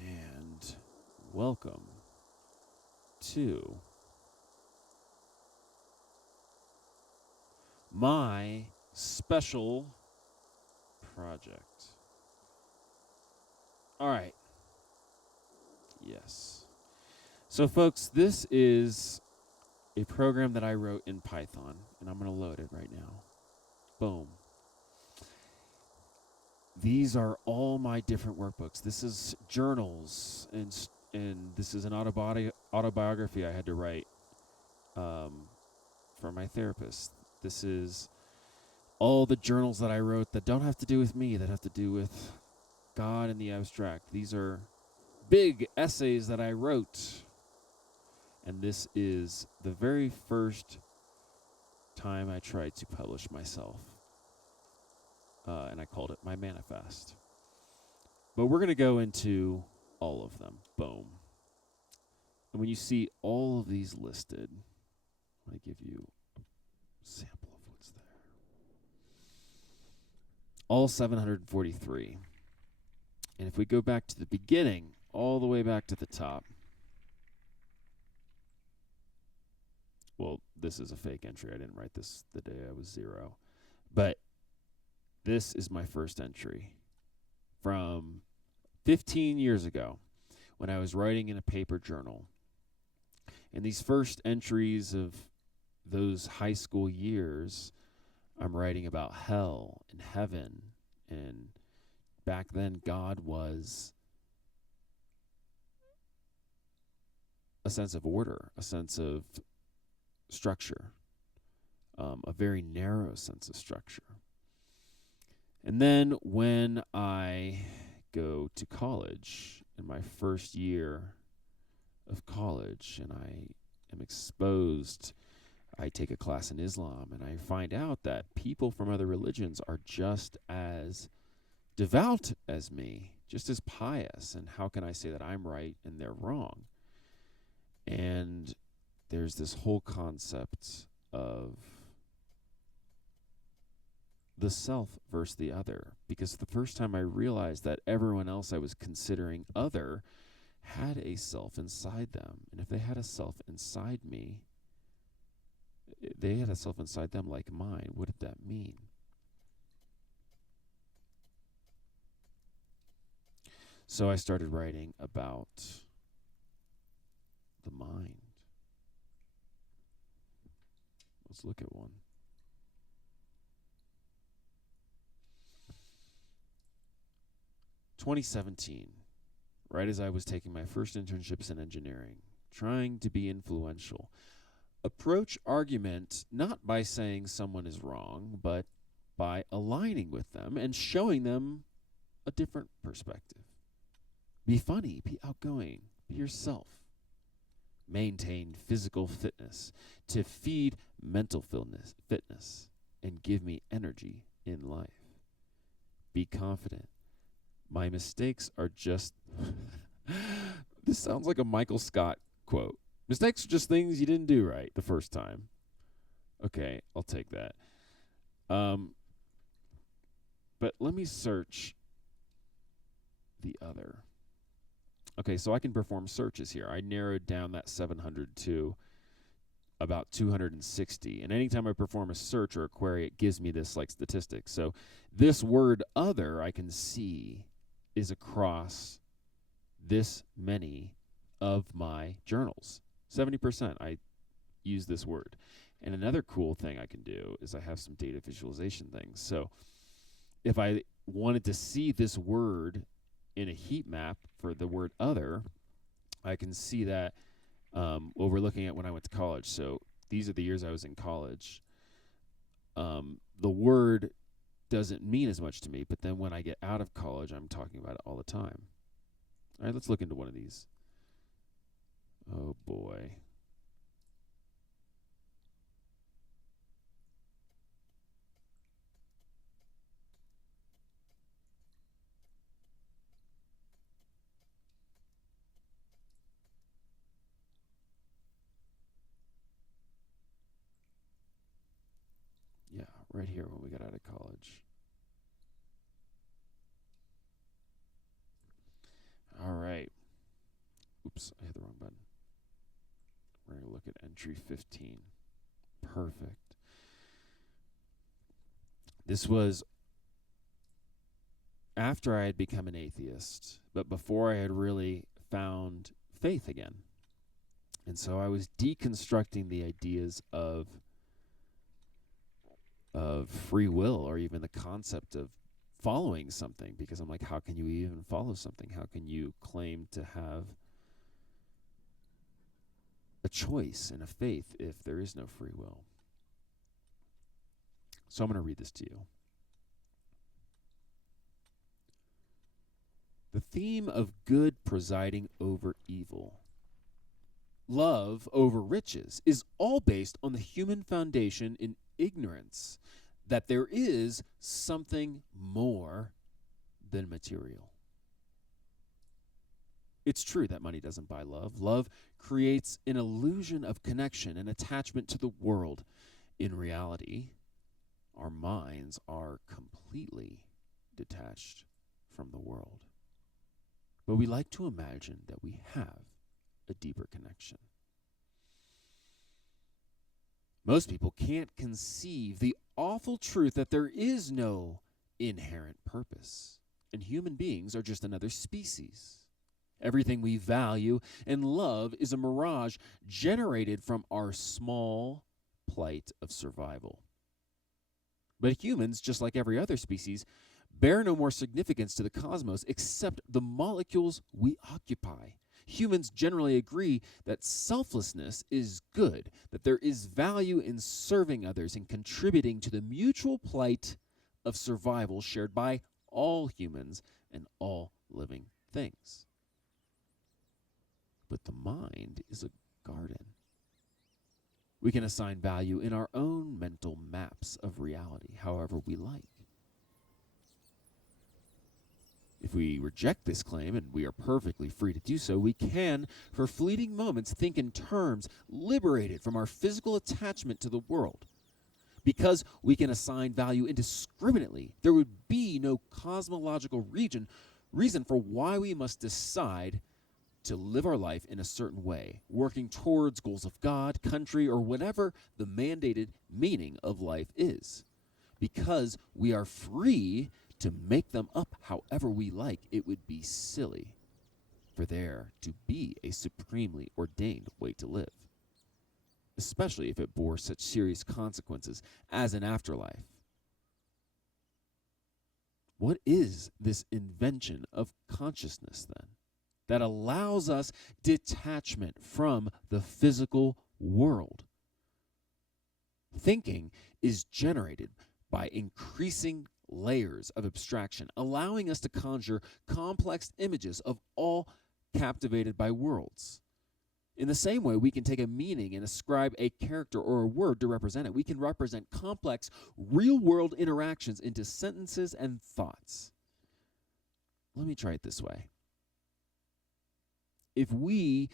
And welcome to my special project. All right. Yes. So, folks, this is a program that I wrote in Python, and I'm going to load it right now. Boom. These are all my different workbooks. This is journals, and this is an autobiography I had to write for my therapist. This is all the journals that I wrote that don't have to do with me, that have to do with God and the abstract. These are big essays that I wrote. And this is the very first time I tried to publish myself. And I called it my manifest. But we're going to go into all of them. Boom. And when you see all of these listed, I'm going to give you a sample of what's there. All 743. And if we go back to the beginning, all the way back to the top. Well, this is a fake entry. I didn't write this the day I was 0. But this is my first entry from 15 years ago when I was writing in a paper journal. And these first entries of those high school years, I'm writing about hell and heaven. And back then, God was a sense of order, a sense of structure, a very narrow sense of structure. And then when I go to college, in my first year of college, and I am exposed, I take a class in Islam, and I find out that people from other religions are just as devout as me, just as pious. And how can I say that I'm right and they're wrong? And there's this whole concept of the self versus the other. Because the first time I realized that everyone else I was considering other had a self inside them. And if they had a self inside me, they had a self inside them like mine. What did that mean? So I started writing about the mind. Let's look at one. "2017, right as I was taking my first internships in engineering, trying to be influential. Approach argument not by saying someone is wrong, but by aligning with them and showing them a different perspective. Be funny, be outgoing, be yourself. Maintain physical fitness to feed mental fitness and give me energy in life. Be confident. My mistakes are just..." This sounds like a Michael Scott quote. "Mistakes are just things you didn't do right the first time." Okay, I'll take that. But let me search the other. Okay, so I can perform searches here. I narrowed down that 700 to about 260. And anytime I perform a search or a query, it gives me this like statistic. So this word other I can see is across this many of my journals. 70% I use this word. And another cool thing I can do is I have some data visualization things. So if I wanted to see this word in a heat map for the word other, I can see that what we're looking at when I went to college. So these are the years I was in college. The word doesn't mean as much to me, but then when I get out of college, I'm talking about it all the time. All right, let's look into one of these. Oh, boy. right here when we got out of college. All right. Oops, I hit the wrong button. We're going to look at entry 15. Perfect. This was after I had become an atheist, but before I had really found faith again. And so I was deconstructing the ideas of free will, or even the concept of following something, because I'm like, how can you even follow something? How can you claim to have a choice and a faith if there is no free will? So I'm going to read this to you. The theme of good presiding over evil, love over riches, is all based on the human foundation in ignorance that there is something more than material. It's true that money doesn't buy love. Love creates an illusion of connection and attachment to the world. In reality, our minds are completely detached from the world. But we like to imagine that we have a deeper connection. Most people can't conceive the awful truth that there is no inherent purpose, and human beings are just another species. Everything we value and love is a mirage generated from our small plight of survival. But humans, just like every other species, bear no more significance to the cosmos except the molecules we occupy. Humans generally agree that selflessness is good, that there is value in serving others and contributing to the mutual plight of survival shared by all humans and all living things. But the mind is a garden. We can assign value in our own mental maps of reality, however we like. If we reject this claim, and we are perfectly free to do so, we can, for fleeting moments, think in terms liberated from our physical attachment to the world. Because we can assign value indiscriminately, there would be no cosmological reason for why we must decide to live our life in a certain way, working towards goals of God, country, or whatever the mandated meaning of life is. Because we are free to make them up however we like, it would be silly for there to be a supremely ordained way to live, especially if it bore such serious consequences as an afterlife. What is this invention of consciousness, then, that allows us detachment from the physical world? Thinking is generated by increasing layers of abstraction, allowing us to conjure complex images of all captivated by worlds. In the same way, we can take a meaning and ascribe a character or a word to represent it. We can represent complex, real-world interactions into sentences and thoughts. Let me try it this way. If we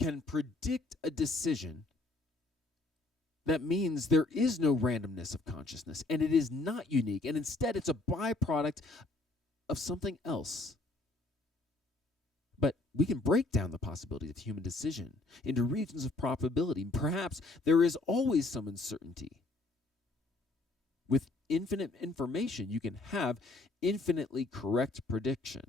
can predict a decision, that means there is no randomness of consciousness, and it is not unique, and instead it's a byproduct of something else. But we can break down the possibilities of human decision into regions of probability. Perhaps there is always some uncertainty. With infinite information, you can have infinitely correct prediction.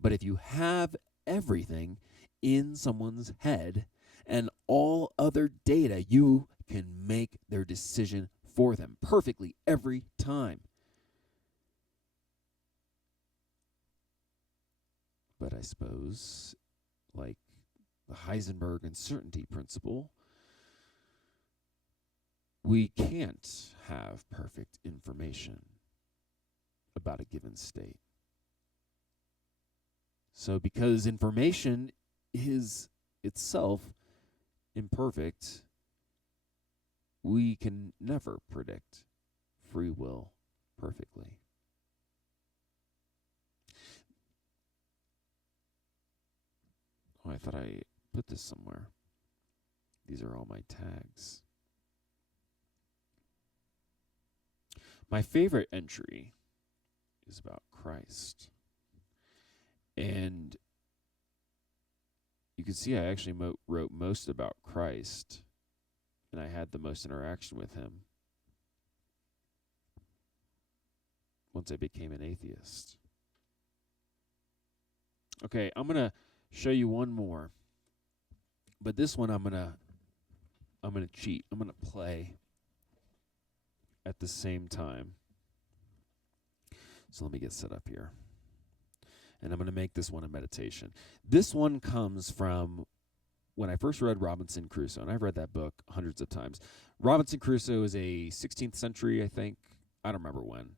But if you have everything in someone's head and all other data, you can make their decision for them perfectly every time. But I suppose, like the Heisenberg uncertainty principle, we can't have perfect information about a given state. So because information is itself imperfect, we can never predict free will perfectly. Oh, I thought I put this somewhere. These are all my tags. My favorite entry is about Christ. And you can see I actually wrote most about Christ, and I had the most interaction with him once I became an atheist. Okay, I'm going to show you one more. But this one I'm going to cheat. I'm going to play at the same time. So let me get set up here. And I'm going to make this one a meditation. This one comes from when I first read Robinson Crusoe, and I've read that book hundreds of times. Robinson Crusoe is a 16th century, I think. I don't remember when.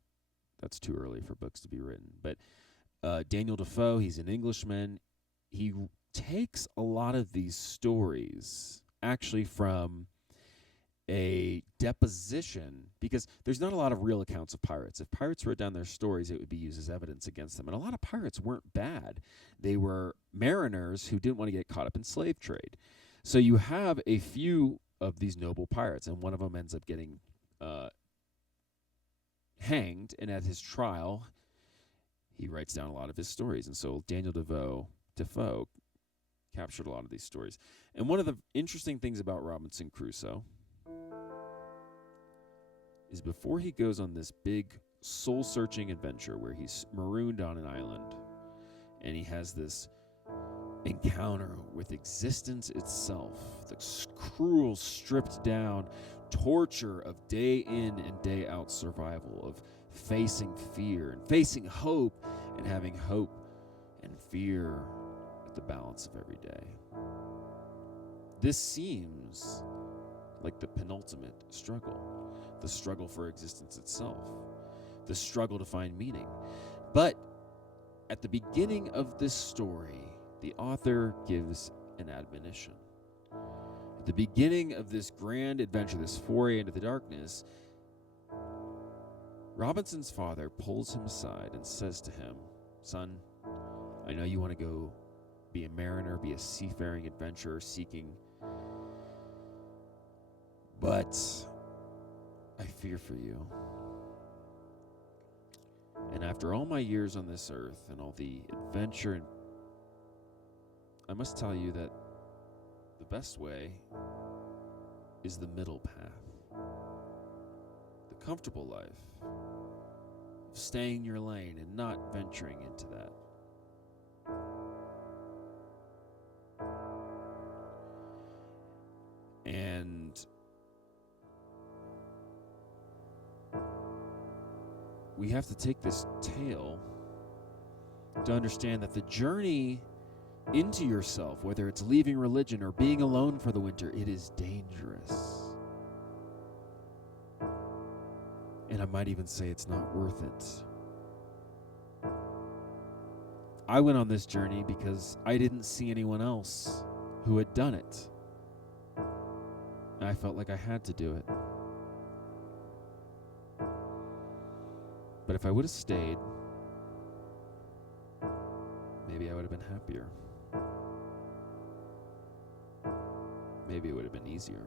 That's too early for books to be written. But Daniel Defoe, he's an Englishman. He takes a lot of these stories actually from a deposition, because there's not a lot of real accounts of pirates. If pirates wrote down their stories, it would be used as evidence against them. And a lot of pirates weren't bad. They were mariners who didn't want to get caught up in slave trade. So you have a few of these noble pirates, and one of them ends up getting hanged, and at his trial, he writes down a lot of his stories. And so Daniel Defoe captured a lot of these stories. And one of the interesting things about Robinson Crusoe is before he goes on this big soul-searching adventure where he's marooned on an island and he has this encounter with existence itself, the cruel, stripped-down torture of day in and day out survival, of facing fear and facing hope and having hope and fear at the balance of every day. This seems like the penultimate struggle, the struggle for existence itself, the struggle to find meaning. But at the beginning of this story, the author gives an admonition. At the beginning of this grand adventure, this foray into the darkness, Robinson's father pulls him aside and says to him, "Son, I know you want to go be a mariner, be a seafaring adventurer seeking, but I fear for you. And after all my years on this earth and all the adventure, I must tell you that the best way is the middle path. The comfortable life of staying in your lane and not venturing into that. And we have to take this tale to understand that the journey into yourself, whether it's leaving religion or being alone for the winter, it is dangerous. And I might even say it's not worth it. I went on this journey because I didn't see anyone else who had done it. And I felt like I had to do it. But if I would have stayed, maybe I would have been happier. Maybe it would have been easier.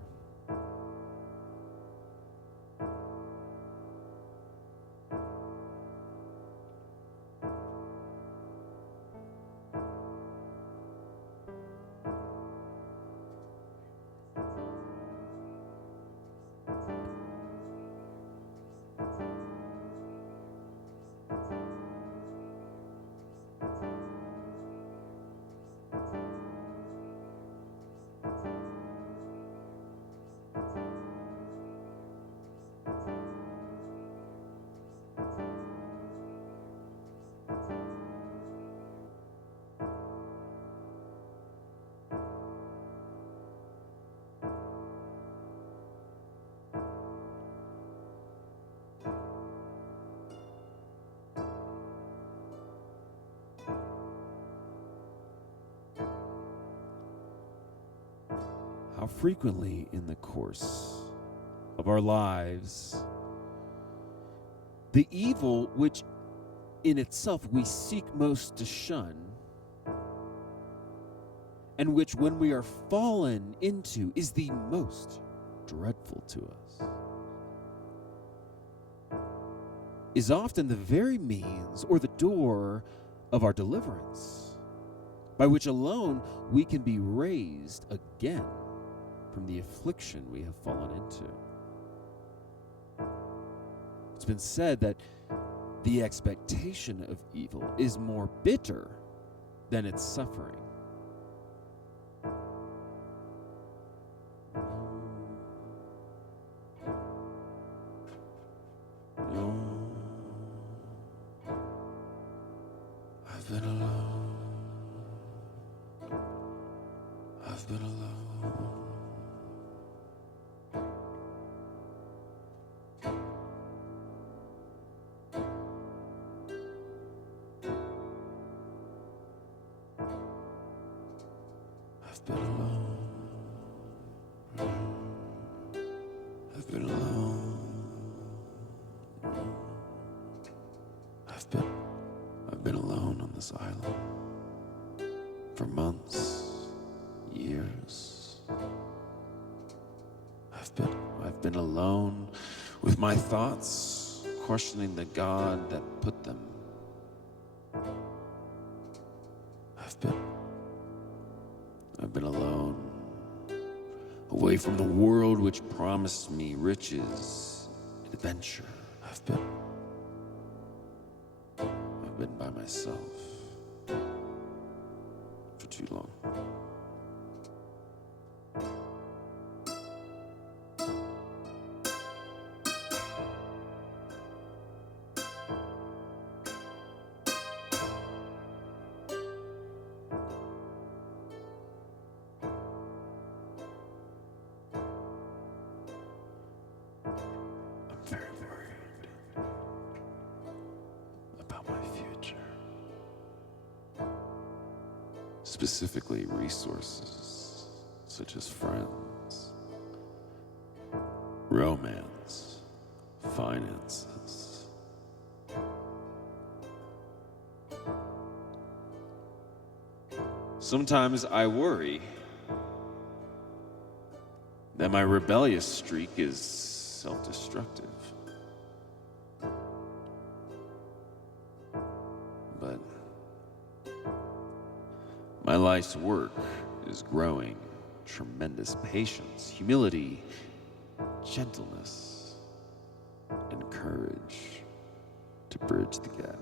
How frequently in the course of our lives, the evil which in itself we seek most to shun, and which when we are fallen into is the most dreadful to us, is often the very means or the door of our deliverance, by which alone we can be raised again from the affliction we have fallen into. It's been said that the expectation of evil is more bitter than its suffering. I've been alone. I've been alone. I've been alone. I've been alone. I've been alone on this island for months, years. I've been alone with my thoughts, questioning the God that put them. I've been alone, away from the world which promised me riches and adventure. I've been by myself for too long. I'm very worried about my future. Specifically, resources such as friends, romance, finances. Sometimes I worry that my rebellious streak is self-destructive. But my life's work is growing tremendous patience, humility, gentleness, and courage to bridge the gap.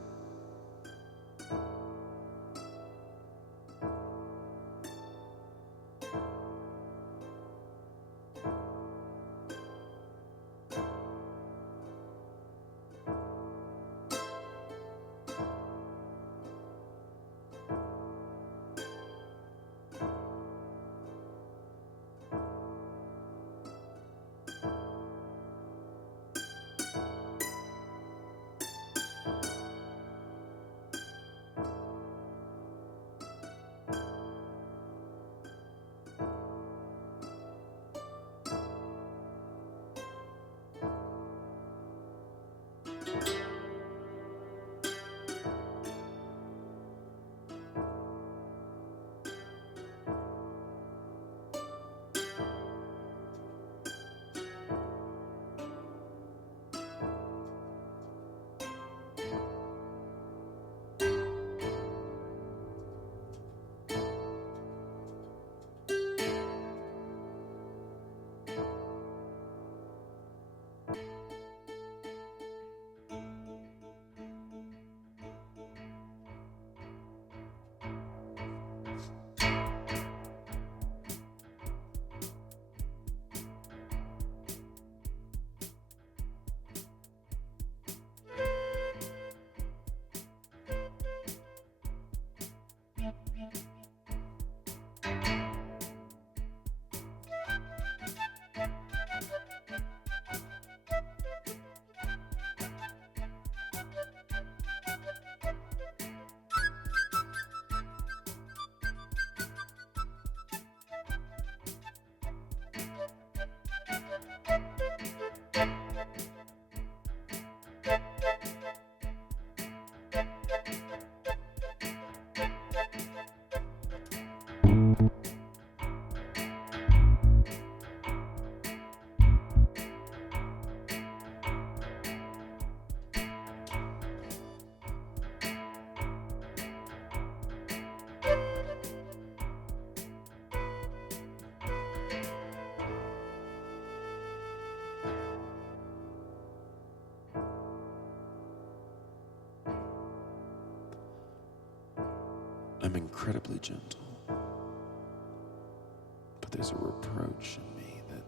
I'm incredibly gentle. But there's a reproach in me that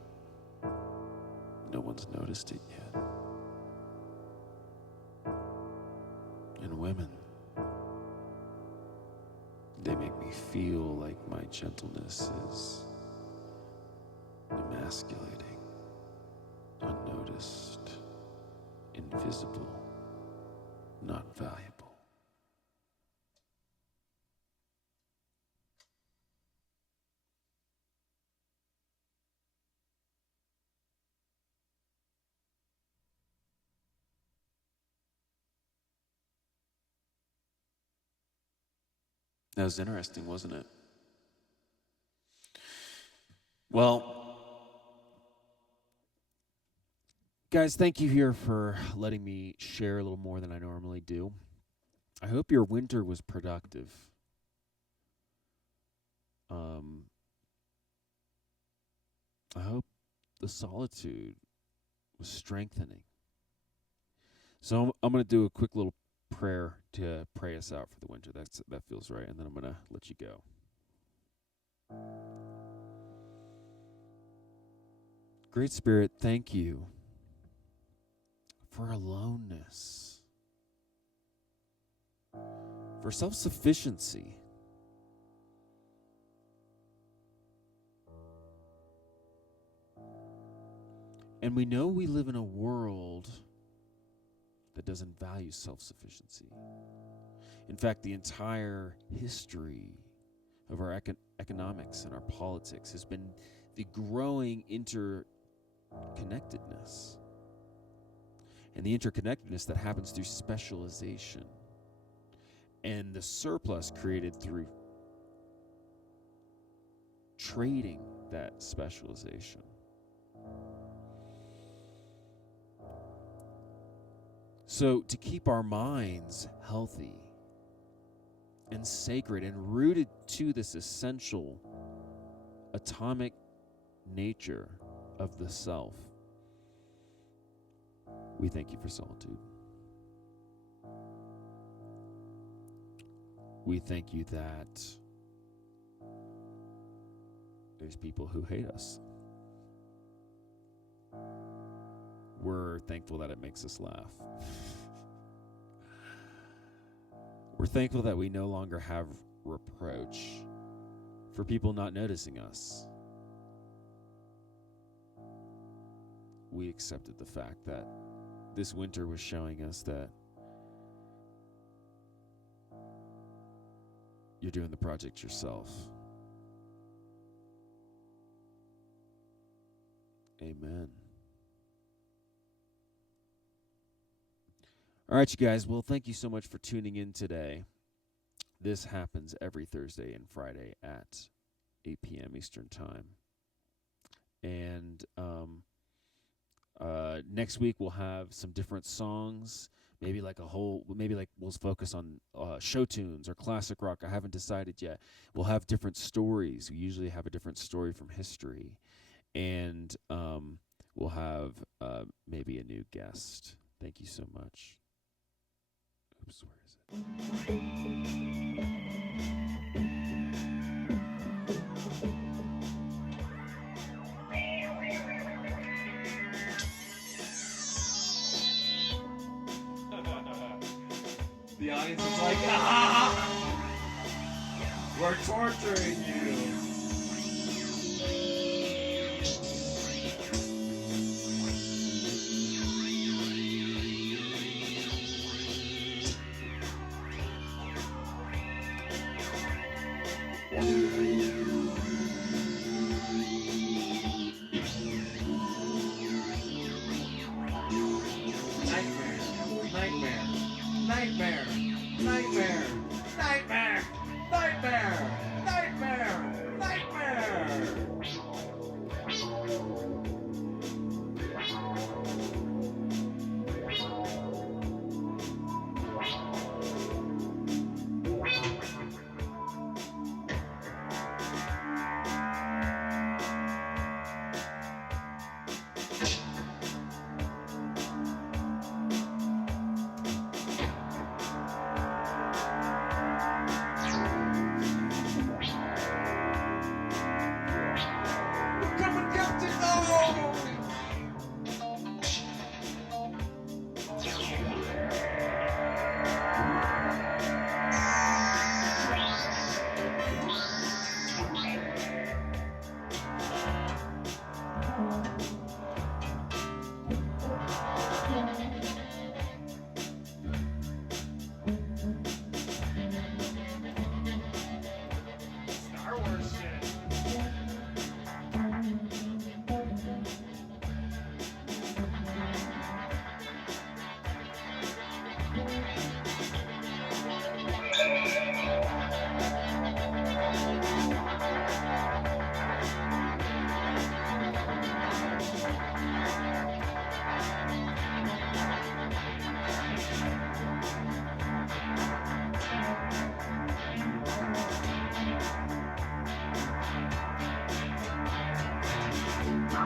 no one's noticed it yet. And women, they make me feel like my gentleness is emasculating, unnoticed, invisible, not valuable. That was interesting, wasn't it? Well, guys, thank you here for letting me share a little more than I normally do. I hope your winter was productive. I hope the solitude was strengthening. So I'm going to do a quick little prayer to pray us out for the winter. That feels right, and then I'm going to let you go. Great Spirit, thank you for aloneness, for self-sufficiency, and we know we live in a world that doesn't value self-sufficiency. In fact, the entire history of our economics and our politics has been the growing interconnectedness. And the interconnectedness that happens through specialization. And the surplus created through trading that specialization. So to keep our minds healthy and sacred and rooted to this essential atomic nature of the self, we thank you for solitude. We thank you that there's people who hate us. We're thankful that it makes us laugh. We're thankful that we no longer have reproach for people not noticing us. We accepted the fact that this winter was showing us that you're doing the project yourself. Amen. All right, you guys. Well, thank you so much for tuning in today. This happens every Thursday and Friday at 8 p.m. Eastern Time. And next week we'll have some different songs. Maybe we'll focus on show tunes or classic rock. I haven't decided yet. We'll have different stories. We usually have a different story from history. And we'll have maybe a new guest. Thank you so much. Oops, where is it? The audience is like, we're torturing you.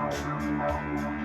Jeff.